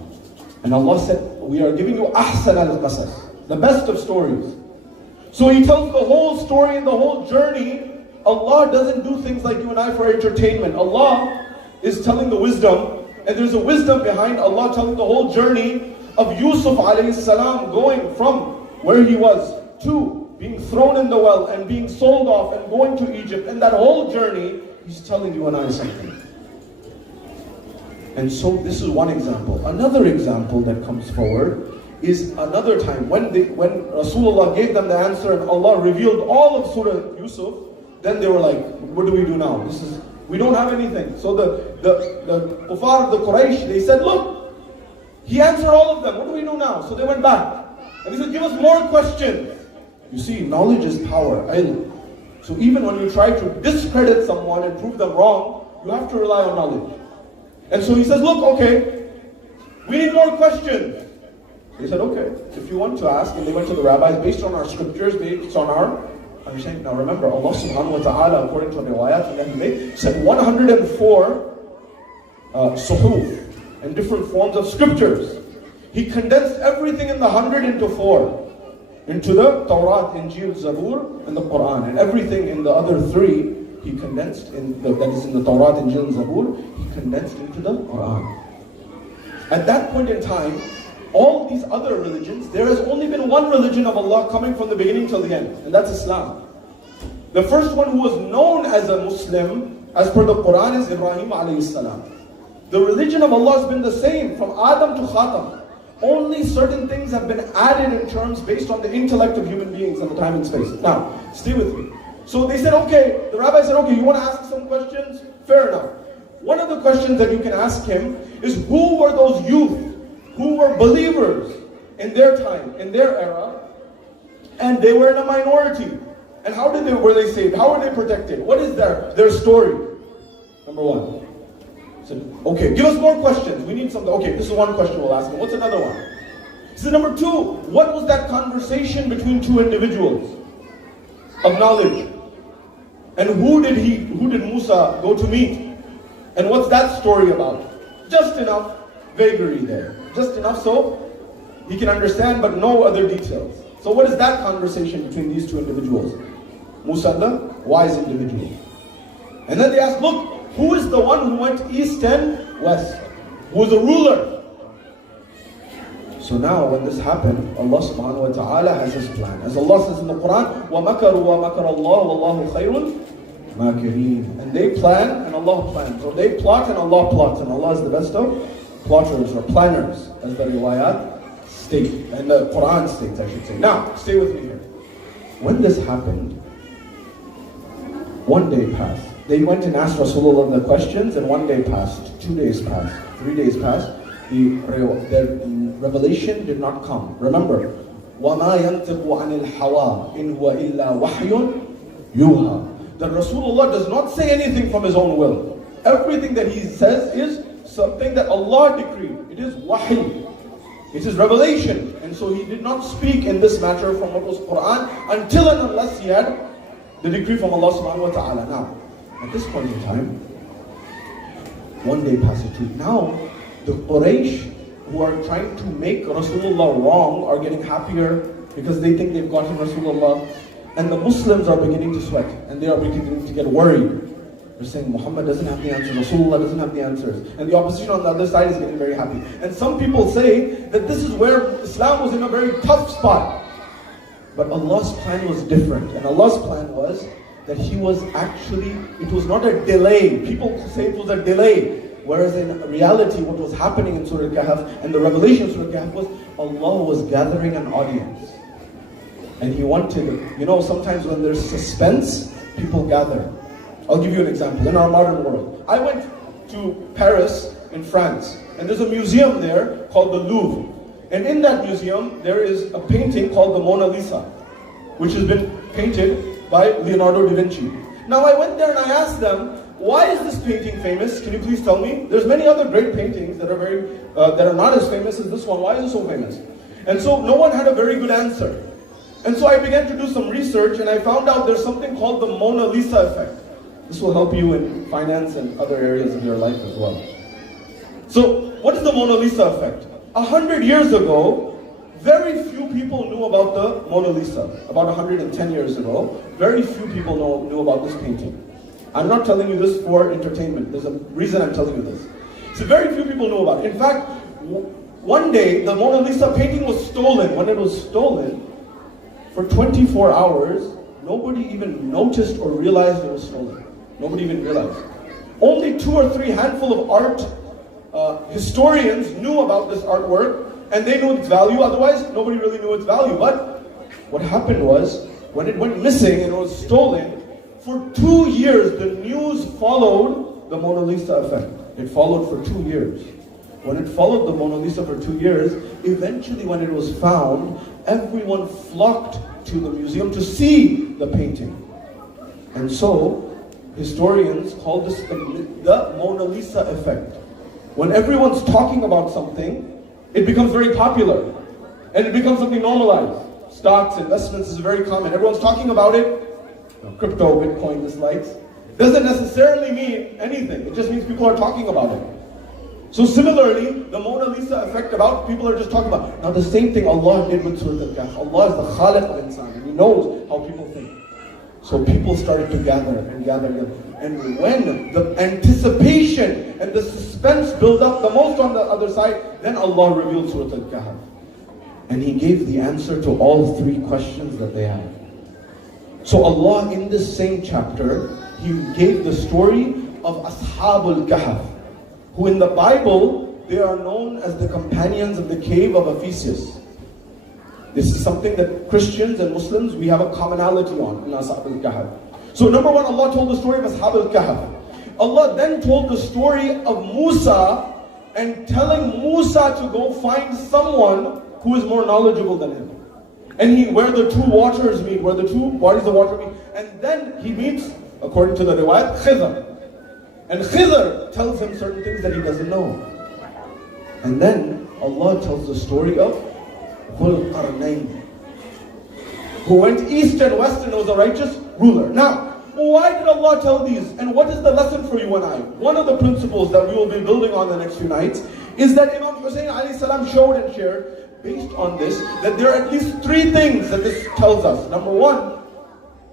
And Allah said, we are giving you ahsan al-qasas, the best of stories. So He tells the whole story and the whole journey. Allah doesn't do things like you and I for entertainment. Allah is telling the wisdom, and there's a wisdom behind Allah telling the whole journey of Yusuf alayhi salam going from where he was to being thrown in the well and being sold off and going to Egypt. And that whole journey, He's telling you and I something. And so this is one example. Another example that comes forward is another time when Rasulullah gave them the answer and Allah revealed all of Surah Yusuf. Then they were like, what do we do now? We don't have anything. So the kuffar of the Quraysh, they said, look, he answered all of them. What do we do now? So they went back. And he said, give us more questions. You see, knowledge is power, ilm. So even when you try to discredit someone and prove them wrong, you have to rely on knowledge. And so he says, look, okay, we need more questions. They said, okay, if you want to ask, and they went to the rabbis based on our scriptures, based on our understanding. Now remember, Allah subhanahu wa ta'ala, according to the riwayat that He made, said 104 suhuf and different forms of scriptures. He condensed everything in the 100 into 4. Into the Tawrat, Injil, Zabur, and the Quran. And everything in the other 3, He condensed, that is in the Tawrat, Injil, and Zabur, He condensed into the Quran. At that point in time, all these other religions, there has only been one religion of Allah coming from the beginning till the end, and that's Islam. The first one who was known as a Muslim, as per the Quran, is Ibrahim alayhi salam. The religion of Allah has been the same from Adam to Khatam. Only certain things have been added in terms based on the intellect of human beings and the time and space. Now, stay with me. So they said, okay, the rabbi said, okay, you want to ask some questions? Fair enough. One of the questions that you can ask him is, who were those youth who were believers in their time, in their era, and they were in a minority? And how were they saved? How were they protected? What is their story? Number one. He said, okay, give us more questions. We need something. Okay, this is one question we'll ask him. What's another one? He said, number 2, what was that conversation between 2 individuals of knowledge? And who did Musa go to meet? And what's that story about? Just enough vagary there. Just enough so he can understand, but no other details. So what is that conversation between these two individuals? Musa and the wise individual. And then they ask, look, who is the one who went east and west? Who was a ruler? So now when this happened, Allah subhanahu wa ta'ala has His plan. As Allah says in the Quran, وَمَكَرُوا وَمَكَرَ اللَّهُ وَاللَّهُ خَيْرٌ مَاكِرِينَ. And they plan and Allah plans. Or they plot and Allah plots. And Allah is the best of plotters or planners, as the riwayat state. And the Quran states, I should say. Now, stay with me here. When this happened, one day passed. They went and asked Rasulullah the questions, and one day passed, 2 days passed, 3 days passed. The revelation did not come. Remember, وَمَا يَنْتِقُ عَنِ الْحَوَىٰ إِنْ هُوَ إِلَّا وَحْيٌ يُوحَىٰ. That Rasulullah does not say anything from his own will. Everything that he says is something that Allah decreed. It is wahy. It is revelation. And so he did not speak in this matter from what was Quran until and unless he had the decree from Allah subhanahu wa ta'ala. Now, at this point in time, one day passes two. Now, the Quraysh who are trying to make Rasulullah wrong are getting happier because they think they've gotten Rasulullah. And the Muslims are beginning to sweat and they are beginning to get worried. They're saying Muhammad doesn't have the answers, Rasulullah doesn't have the answers. And the opposition on the other side is getting very happy. And some people say that this is where Islam was in a very tough spot. But Allah's plan was different. And Allah's plan was that He was actually, it was not a delay. People say it was a delay. Whereas in reality, what was happening in Surah Al-Kahf and the revelation of Surah Al-Kahf was Allah was gathering an audience. And He wanted, sometimes when there's suspense, people gather. I'll give you an example. In our modern world, I went to Paris in France, and there's a museum there called the Louvre. And in that museum, there is a painting called the Mona Lisa, which has been painted by Leonardo da Vinci. Now I went there and I asked them, why is this painting famous? Can you please tell me? There's many other great paintings that are not as famous as this one. Why is it so famous? And so no one had a very good answer. And so I began to do some research and I found out there's something called the Mona Lisa effect. This will help you in finance and other areas of your life as well. So what is the Mona Lisa effect? 100 years ago, very few people knew about the Mona Lisa. About 110 years ago, very few people knew about this painting. I'm not telling you this for entertainment. There's a reason I'm telling you this. So very few people know about it. In fact, one day the Mona Lisa painting was stolen. When it was stolen, for 24 hours, nobody even noticed or realized it was stolen. Nobody even realized. Only 2 or 3 handful of art historians knew about this artwork and they knew its value. Otherwise, nobody really knew its value. But what happened was, when it went missing and it was stolen, for 2 years, the news followed the Mona Lisa effect. It followed for 2 years. When it followed the Mona Lisa for 2 years, eventually when it was found, everyone flocked to the museum to see the painting. And so, historians call this the Mona Lisa effect. When everyone's talking about something, it becomes very popular. And it becomes something normalized. Stocks, investments is very common. Everyone's talking about it. Crypto, Bitcoin, dislikes. Doesn't necessarily mean anything. It just means people are talking about it. So similarly, the Mona Lisa effect about people are just talking about. Now the same thing Allah did with Surah Al-Kahf. Allah is the Khaliq of Insan, and He knows how people think. So people started to gather and gather. And when the anticipation and the suspense built up the most on the other side, then Allah revealed Surah Al-Kahf. And He gave the answer to all 3 questions that they had. So Allah in this same chapter, He gave the story of Ashabul Kahf, who in the Bible, they are known as the companions of the cave of Ephesus. This is something that Christians and Muslims, we have a commonality on in Ashabul Kahf. So number 1, Allah told the story of Ashabul Kahf. Allah then told the story of Musa and telling Musa to go find someone who is more knowledgeable than him. And where the 2 waters meet, where the 2 bodies of water meet. And then he meets, according to the riwayat, Khidr. And Khidr tells him certain things that he doesn't know. And then Allah tells the story of Dhul Qarnayn, who went east and west and was a righteous ruler. Now, why did Allah tell these? And what is the lesson for you and I? One of the principles that we will be building on the next few nights is that Imam Hussaini alayhi salam showed and shared based on this, that there are at least three things that this tells us. Number one,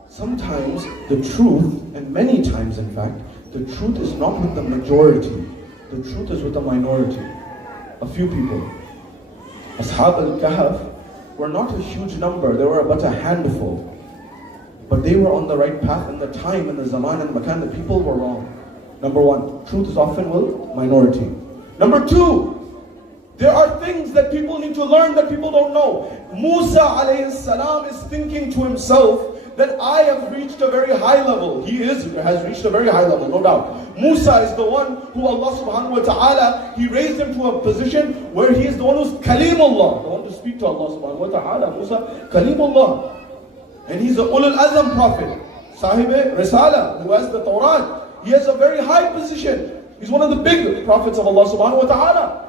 sometimes the truth, and many times in fact, the truth is not with the majority. The truth is with the minority. A few people. Ashab al-Kahf were not a huge number, they were but a handful. But they were on the right path in the time, in the zaman and makan, the people were wrong. Number one, truth is often with minority. Number two, there are things that people need to learn that people don't know. Musa alayhi salam is thinking to himself that I have reached a very high level. He has reached a very high level, no doubt. Musa is the one who Allah subhanahu wa ta'ala, He raised him to a position where he is the one who's Kalimullah, the one to speak to Allah subhanahu wa ta'ala. Musa, Kalimullah. And he's the Ulul Azam prophet, Sahib Risala, who has the Torah. He has a very high position. He's one of the big prophets of Allah subhanahu wa ta'ala.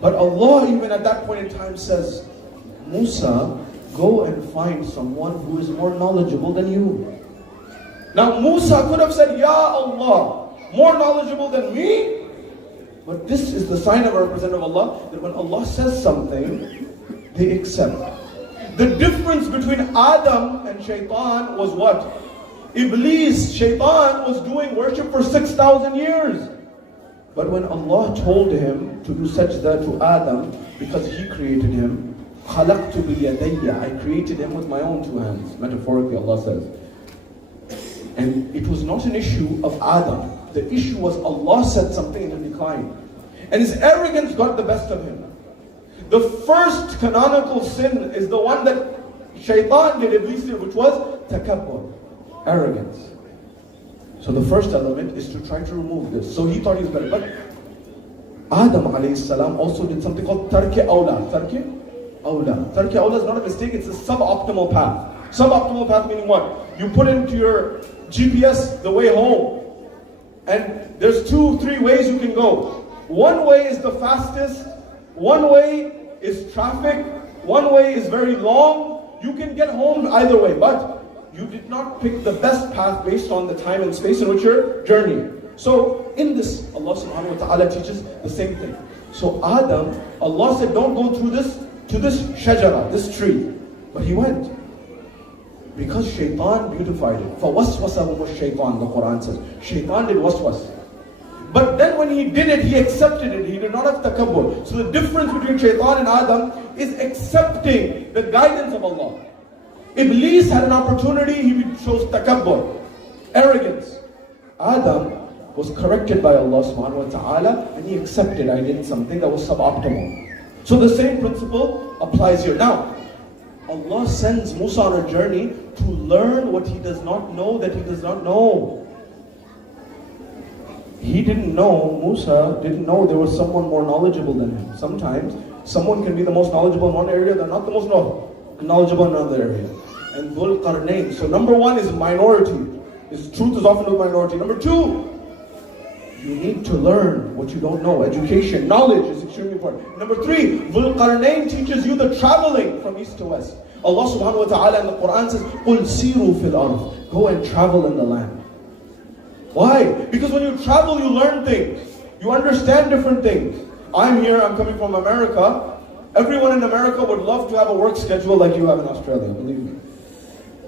But Allah even at that point in time says, Musa, go and find someone who is more knowledgeable than you. Now Musa could have said, Ya Allah, more knowledgeable than me? But this is the sign of a representative of Allah, that when Allah says something, they accept. The difference between Adam and Shaitan was what? Iblis, Shaitan, was doing worship for 6,000 years. But when Allah told him to do sajda to Adam, because he created him, خَلَقْتُ بِيَدَيَّ, I created him with my own two hands. Metaphorically, Allah says. And it was not an issue of Adam. The issue was Allah said something and he declined. And his arrogance got the best of him. The first canonical sin is the one that Shaitan did, Iblis did, which was takabbur, arrogance. So the first element is to try to remove this. So he thought he was better. But Adam alayhi salam also did something called tarki awla. Tarki awla. Tarki awla is not a mistake, it's a suboptimal path. Suboptimal path meaning what? You put into your GPS the way home. And there's 2-3 ways you can go. One way is the fastest. One way is traffic. One way is very long. You can get home either way. But you did not pick the best path based on the time and space in which you're journeying. So in this, Allah subhanahu wa ta'ala teaches the same thing. So Adam, Allah said, don't go through this, to this shajara, this tree. But he went. Because Shaitan beautified it. فَوَسْوَسَهُمُ الشَّيْطَانِ, the Quran says. Shaitan did waswas. But then when he did it, he accepted it. He did not have takabbur. So the difference between Shaitan and Adam is accepting the guidance of Allah. Iblis had an opportunity, he chose takabbur, arrogance. Adam was corrected by Allah subhanahu wa ta'ala and he accepted, I did something that was suboptimal. So the same principle applies here. Now, Allah sends Musa on a journey to learn what he does not know that he does not know. He didn't know, Musa didn't know there was someone more knowledgeable than him. Sometimes, someone can be the most knowledgeable in one area, they're not the most knowledgeable in another area. And Dhul Qarnayn. So number one is minority. His truth is often with minority. Number two, you need to learn what you don't know. Education, knowledge is extremely important. Number three, Dhul Qarnayn teaches you the traveling from east to west. Allah subhanahu wa ta'ala in the Quran says, قُلْ سِيرُوا فِي الْأَرْضِ, go and travel in the land. Why? Because when you travel, you learn things. You understand different things. I'm here, I'm coming from America. Everyone in America would love to have a work schedule like you have in Australia, believe me.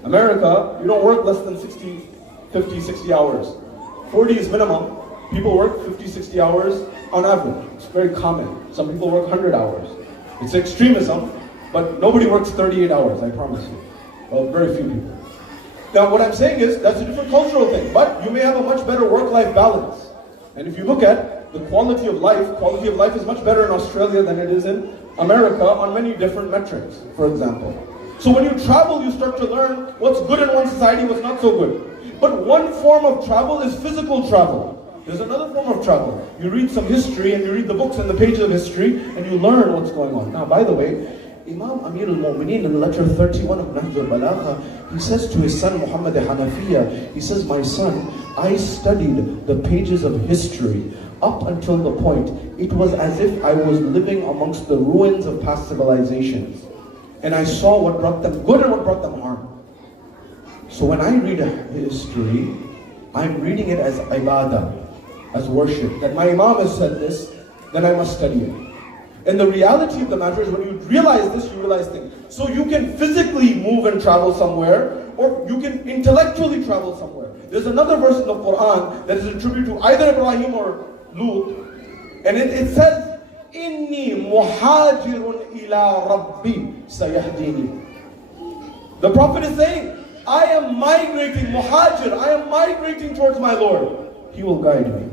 America, you don't work less than 50, 60 hours. 40 is minimum. People work 50, 60 hours on average. It's very common. Some people work 100 hours. It's extremism, but nobody works 38 hours, I promise you. Well, very few people. Now what I'm saying is, that's a different cultural thing, but you may have a much better work-life balance. And if you look at the quality of life is much better in Australia than it is in America on many different metrics, for example. So when you travel, you start to learn what's good in one society, what's not so good. But one form of travel is physical travel. There's another form of travel. You read some history and you read the books and the pages of history and you learn what's going on. Now, by the way, Imam Amir al-Mu'mineen in lecture 31 of Nahj al-Balagha, he says to his son Muhammad Hanafiya, he says, my son, I studied the pages of history up until the point it was as if I was living amongst the ruins of past civilizations. And I saw what brought them good and what brought them harm. So when I read history, I'm reading it as ibadah, as worship. That my Imam has said this, then I must study it. And the reality of the matter is when you realize this, you realize things. So you can physically move and travel somewhere, or you can intellectually travel somewhere. There's another verse in the Quran that is attributed to either Ibrahim or Lut, and it says, Inni muhajirun ila rabbi sayahdini. The Prophet is saying, I am migrating, muhajir, I am migrating towards my Lord. He will guide me.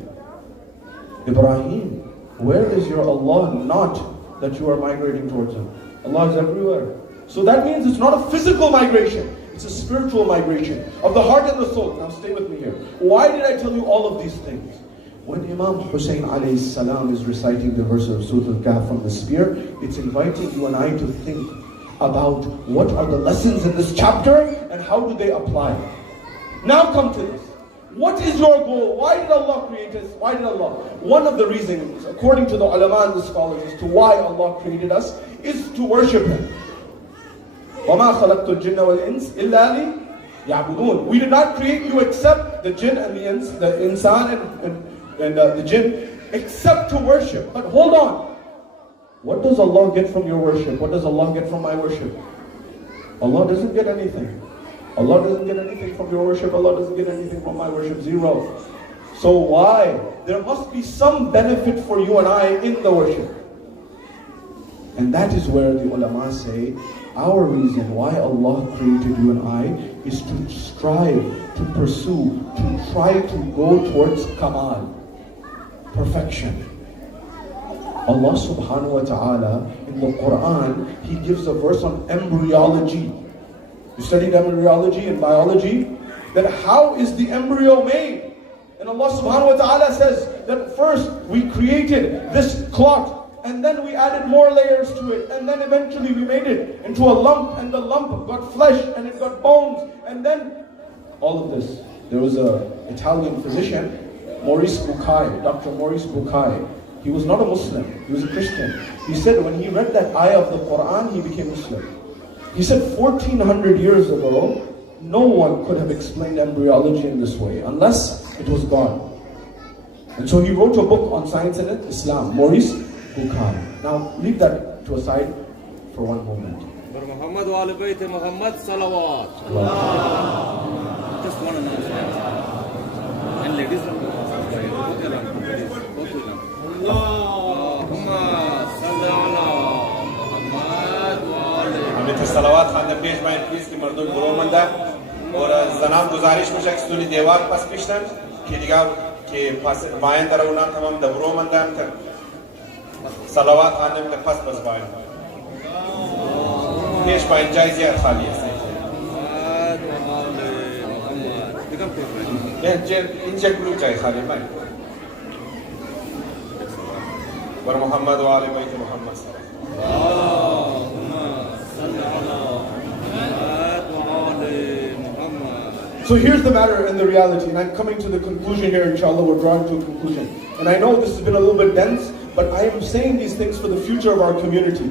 Ibrahim, where is your Allah not that you are migrating towards Him? Allah is everywhere. So that means it's not a physical migration, it's a spiritual migration of the heart and the soul. Now stay with me here. Why did I tell you all of these things? When Imam Hussain alayhi salam is reciting the verse of Surah Al-Kahf from the spear, it's inviting you and I to think about what are the lessons in this chapter and how do they apply. Now come to this. What is your goal? Why did Allah create us? Why did Allah? One of the reasons, according to the ulama and the scholars, as to why Allah created us is to worship Him. وَمَا خَلَقْتُ الْجِنَّ وَالْإِنسِ إِلَّا لِيَعْبُدُونَ. We did not create you except the jinn and the ins, the insan and the jinn, except to worship. But hold on. What does Allah get from your worship? What does Allah get from my worship? Allah doesn't get anything. Allah doesn't get anything from your worship. Allah doesn't get anything from my worship. Zero. So why? There must be some benefit for you and I in the worship. And that is where the ulama say, our reason why Allah created you and I is to strive, to pursue, to try to go towards kamal, perfection. Allah subhanahu wa ta'ala in the Quran, He gives a verse on embryology. You studied embryology and biology? That how is the embryo made? And Allah subhanahu wa ta'ala says that first we created this clot, and then we added more layers to it, and then eventually we made it into a lump, and the lump got flesh, and it got bones, and then all of this. There was an Italian physician, Maurice Bucay, Dr. Maurice Bucay. He was not a Muslim, he was a Christian. He said when he read that ayah of the Quran, he became Muslim. He said 1400 years ago, no one could have explained embryology in this way, unless it was God. And so he wrote a book on science and Islam, Maurice Bucay. Now leave that to aside for one moment. Muhammad wa Ali Bayt Muhammad salawat. Just one announcement. And ladies, सलावत खान पेश में please की मर्दों गुरोमंदा और जनाब गुजारिश में शख्स तुली देवार पास पिछलन कि दिगा कि पास बायन तरवना तमाम दबरोमंदा कर सलावत खान में पास बस बायन पेश बायन जायज़िया खाली है इनसे ग्लू चाहिए खाली में वर मोहम्मद वाले बैत Mohammad So here's the matter and the reality, and I'm coming to the conclusion here, inshallah, we're drawing to a conclusion. And I know this has been a little bit dense, but I am saying these things for the future of our community.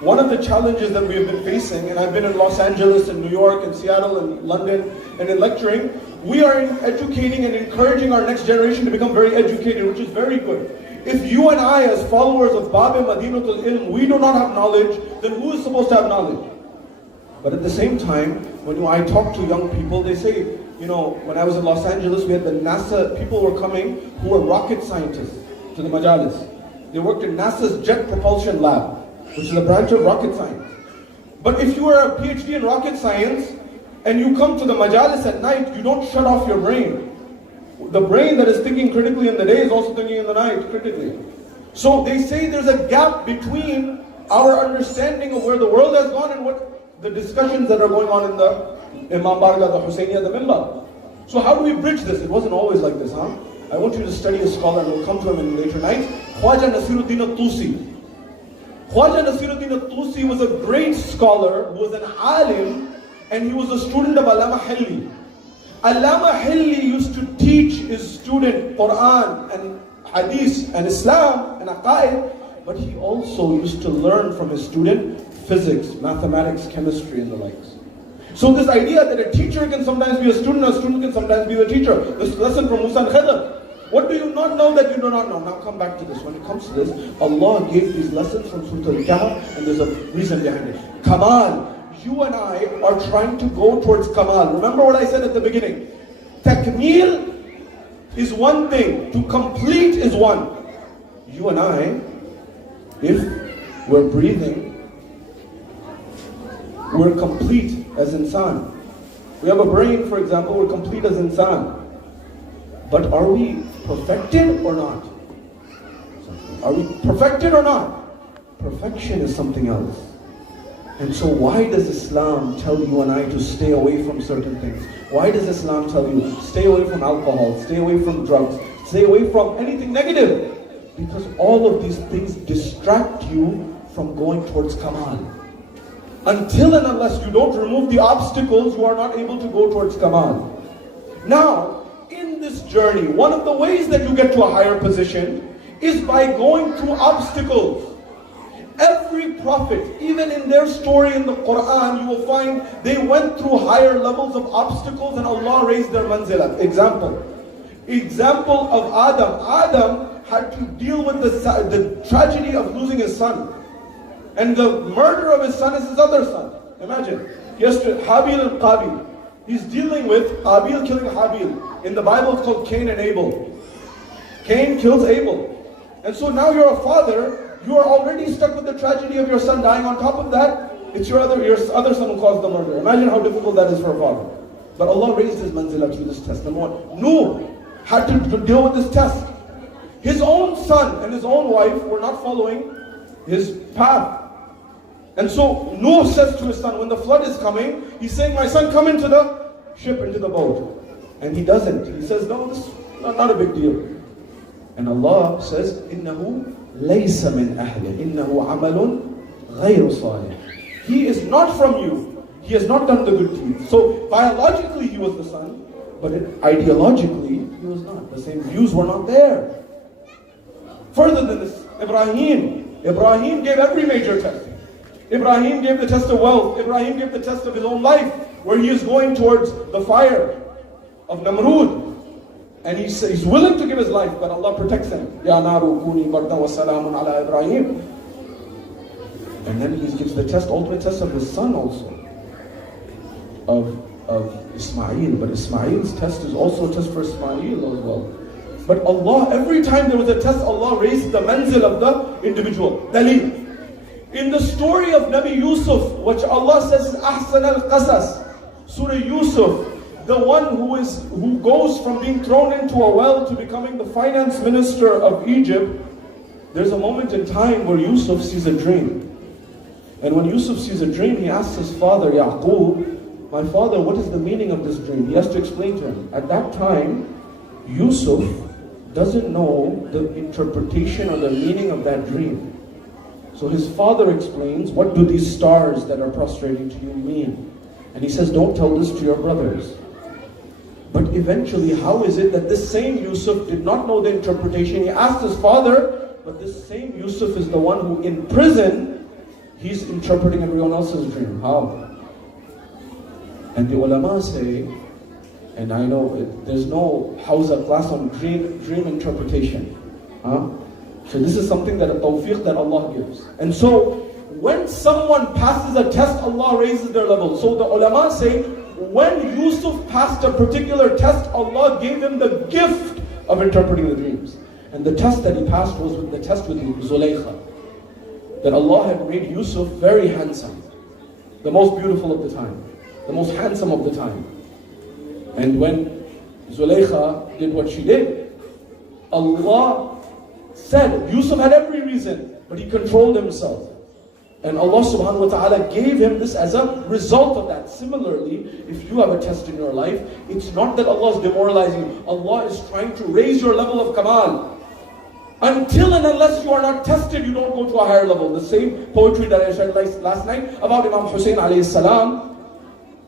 One of the challenges that we have been facing, and I've been in Los Angeles and New York and Seattle and London and in lecturing, we are educating and encouraging our next generation to become very educated, which is very good. If you and I, as followers of Bab Madinatul Ilm, we do not have knowledge, then who is supposed to have knowledge? But at the same time, when I talk to young people, they say, you know, when I was in Los Angeles, we had the NASA, people were coming who were rocket scientists to the majalis. They worked in NASA's Jet Propulsion Lab, which is a branch of rocket science. But if you are a PhD in rocket science, and you come to the majalis at night, you don't shut off your brain. The brain that is thinking critically in the day is also thinking in the night critically. So they say there's a gap between our understanding of where the world has gone and what the discussions that are going on in the Imam Barga, the Hussainiya, the Mimbar. So how do we bridge this? It wasn't always like this, huh? I want you to study a scholar, and we'll come to him in later nights. Khwaja Nasiruddin al-Tusi. Khwaja Nasiruddin al-Tusi was a great scholar who was an alim, and he was a student of Allama Hilli. Allama Hilli used to teach his student Quran and Hadith and Islam and Aqaid, but he also used to learn from his student physics, mathematics, chemistry, and the likes. So this idea that a teacher can sometimes be a student can sometimes be the teacher. This lesson from Musa and Khidr. What do you not know that you do not know? Now come back to this. When it comes to this, Allah gave these lessons from Surah Al-Kahf, and there's a reason behind it. Kamal. You and I are trying to go towards Kamal. Remember what I said at the beginning. Takmeel is one thing. To complete is one. You and I, if we're breathing, we're complete as insan. We have a brain, for example, we're complete as insan. But are we perfected or not? Are we perfected or not? Perfection is something else. And so why does Islam tell you and I to stay away from certain things? Why does Islam tell you stay away from alcohol, stay away from drugs, stay away from anything negative? Because all of these things distract you from going towards Kamal. Until and unless you don't remove the obstacles, you are not able to go towards Kamal. Now, in this journey, one of the ways that you get to a higher position is by going through obstacles. Every prophet, even in their story in the Quran, you will find they went through higher levels of obstacles and Allah raised their manzilah. Example of Adam. Adam had to deal with the tragedy of losing his son. And the murder of his son is his other son. Imagine. Yesterday, Habil and Qabil. He's dealing with Habil killing Habil. In the Bible it's called Cain and Abel. Cain kills Abel. And so now you're a father. You are already stuck with the tragedy of your son dying. On top of that, it's your other son who caused the murder. Imagine how difficult that is for a father. But Allah raised his manzilah through this test. Number one, Nuh had to deal with this test. His own son and his own wife were not following his path. And so Nuh says to his son, when the flood is coming, he's saying, my son, come into the ship, into the boat. And he doesn't. He says, no, this is not a big deal. And Allah says, إِنَّهُ لَيْسَ مِنْ أَهْلِهِ إِنَّهُ عَمَلٌ غَيْرُ صَالِحٍ. He is not from you. He has not done the good deeds. So biologically he was the son, but ideologically he was not. The same views were not there. Further than this, Ibrahim gave every major test. Ibrahim gave the test of wealth. Ibrahim gave the test of his own life, where he is going towards the fire of Namrud. And he's willing to give his life, but Allah protects him. Ya naru kuni bardan wa salamun ala Ibrahim. And then he gives the test, ultimate test of his son also, of Ismail. But Ismail's test is also a test for Ismail as well. But Allah, every time there was a test, Allah raised the manzil of the individual. Dalil. In the story of Nabi Yusuf, which Allah says is Ahsan al-Qasas, Surah Yusuf, the one who goes from being thrown into a well to becoming the finance minister of Egypt, there's a moment in time where Yusuf sees a dream. And when Yusuf sees a dream, he asks his father, Yaqub, my father, what is the meaning of this dream? He has to explain to him. At that time, Yusuf doesn't know the interpretation or the meaning of that dream. So his father explains, what do these stars that are prostrating to you mean? And he says, don't tell this to your brothers. But eventually, how is it that this same Yusuf did not know the interpretation? He asked his father, but this same Yusuf is the one who in prison, he's interpreting everyone else's dream. How? And the ulama say, and I know there's no Hausa class on dream interpretation. So this is something that a tawfiq that Allah gives. And so, when someone passes a test, Allah raises their level. So the ulama say, when Yusuf passed a particular test, Allah gave him the gift of interpreting the dreams. And the test that he passed was the test with Zulaykha. That Allah had made Yusuf very handsome. The most beautiful of the time. The most handsome of the time. And when Zulaykha did what she did, Allah said, Yusuf had every reason, but he controlled himself. And Allah subhanahu wa ta'ala gave him this as a result of that. Similarly, if you have a test in your life, it's not that Allah is demoralizing you. Allah is trying to raise your level of kamal. Until and unless you are not tested, you don't go to a higher level. The same poetry that I shared last night about Imam Hussain alayhi salam.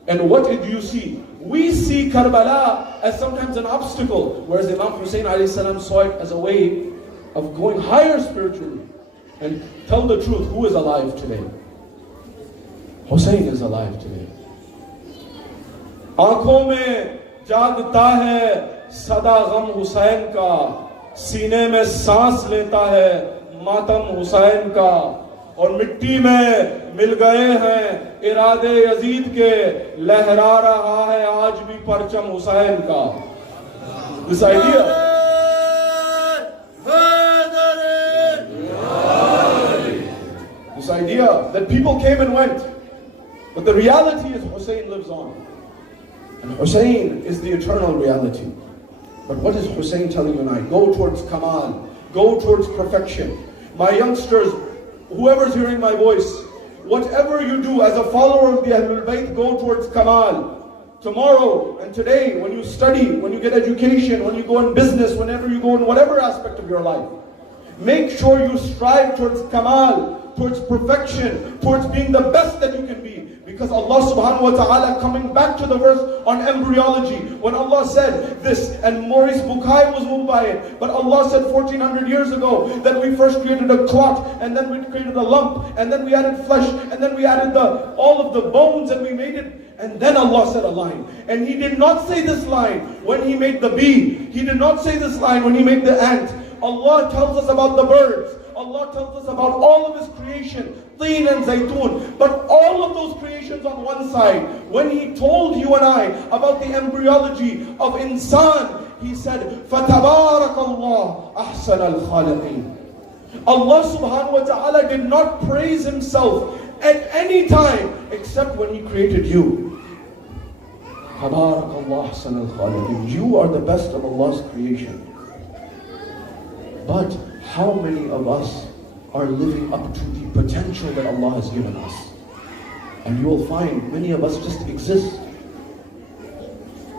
And what did you see? We see Karbala as sometimes an obstacle, whereas Imam Hussain alayhi salam saw it as a way of going higher spiritually. And tell the truth, who is alive today? Hussain is alive today. आँखों में जागता है सदा गम हुसैन का, सीने में सांस लेता है मातम हुसैन का, और मिट्टी में मिल गए हैं इरादे यजीद के, लहरा रहा है आज भी परचम हुसैन का. This idea, this idea that people came and went, but the reality is Hussein lives on. And Hussein is the eternal reality. But what is Hussein telling you and I? Go towards Kamal. Go towards perfection. My youngsters, whoever's hearing my voice, whatever you do as a follower of the Ahlul Bayt, go towards Kamal. Tomorrow and today, when you study, when you get education, when you go in business, whenever you go in whatever aspect of your life, make sure you strive towards Kamal, towards perfection, towards being the best that you can be. Because Allah subhanahu wa ta'ala, coming back to the verse on embryology, when Allah said this, and Maurice Bukai was moved by it, but Allah said 1400 years ago that we first created a clot, and then we created a lump, and then we added flesh, and then we added all of the bones, and we made it, and then Allah said a line. And He did not say this line when He made the bee. He did not say this line when He made the ant. Allah tells us about the birds. Allah tells us about all of His creation, teen and zaytun. But all of those creations on one side, when He told you and I about the embryology of insan, He said, فَتَبَارَكَ اللَّهُ أَحْسَنَ الْخَالِقِينَ. Allah subhanahu wa ta'ala did not praise Himself at any time except when He created you. تَبَارَكَ اللَّهُ أَحْسَنَ الْخَالِقِينَ. You are the best of Allah's creation. But how many of us are living up to the potential that Allah has given us? And you will find many of us just exist.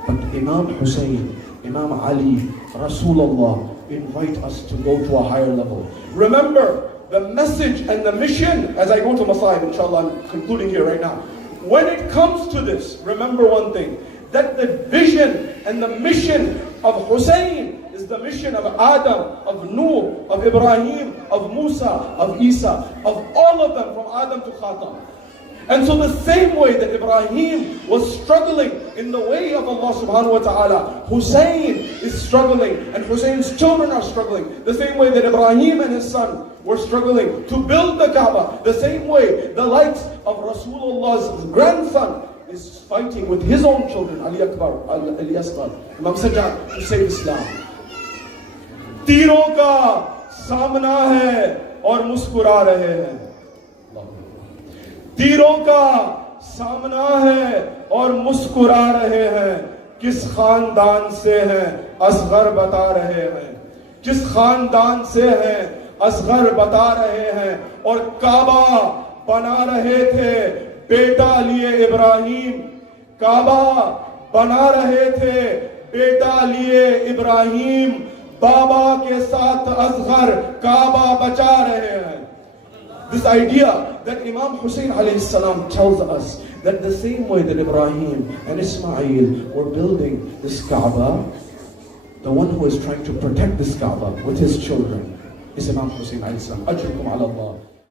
But Imam Hussein, Imam Ali, Rasulullah invite us to go to a higher level. Remember, the message and the mission, as I go to Masaib, inshallah, I'm concluding here right now. When it comes to this, remember one thing, that the vision and the mission of Hussein is the mission of Adam, of Nuh, of Ibrahim, of Musa, of Isa, of all of them from Adam to Khatam. And so the same way that Ibrahim was struggling in the way of Allah subhanahu wa ta'ala, Hussein is struggling and Hussein's children are struggling. The same way that Ibrahim and his son were struggling to build the Kaaba. The same way the likes of Rasulullah's grandson is fighting with his own children, Ali Akbar, Ali Asghar, Imam Sajjad, to save Islam. तीरों का सामना है और मुस्कुरा रहे हैं. तीरों का सामना है और मुस्कुरा रहे हैं. किस खानदान से हैं असगर बता रहे हैं. किस खानदान से हैं असगर बता रहे हैं. और काबा बना रहे थे बेटा लिए इब्राहिम. काबा बना रहे थे बेटा लिए इब्राहिम. बाबा के साथ असगर काबा बचा रहे हैं. This idea that Imam Hussein alayhi salam tells us that the same way that Ibrahim and Ismail were building this Kaaba, the one who is trying to protect this Kaaba with his children is Imam Hussein alayhi salam. Ajrukum ala Allah.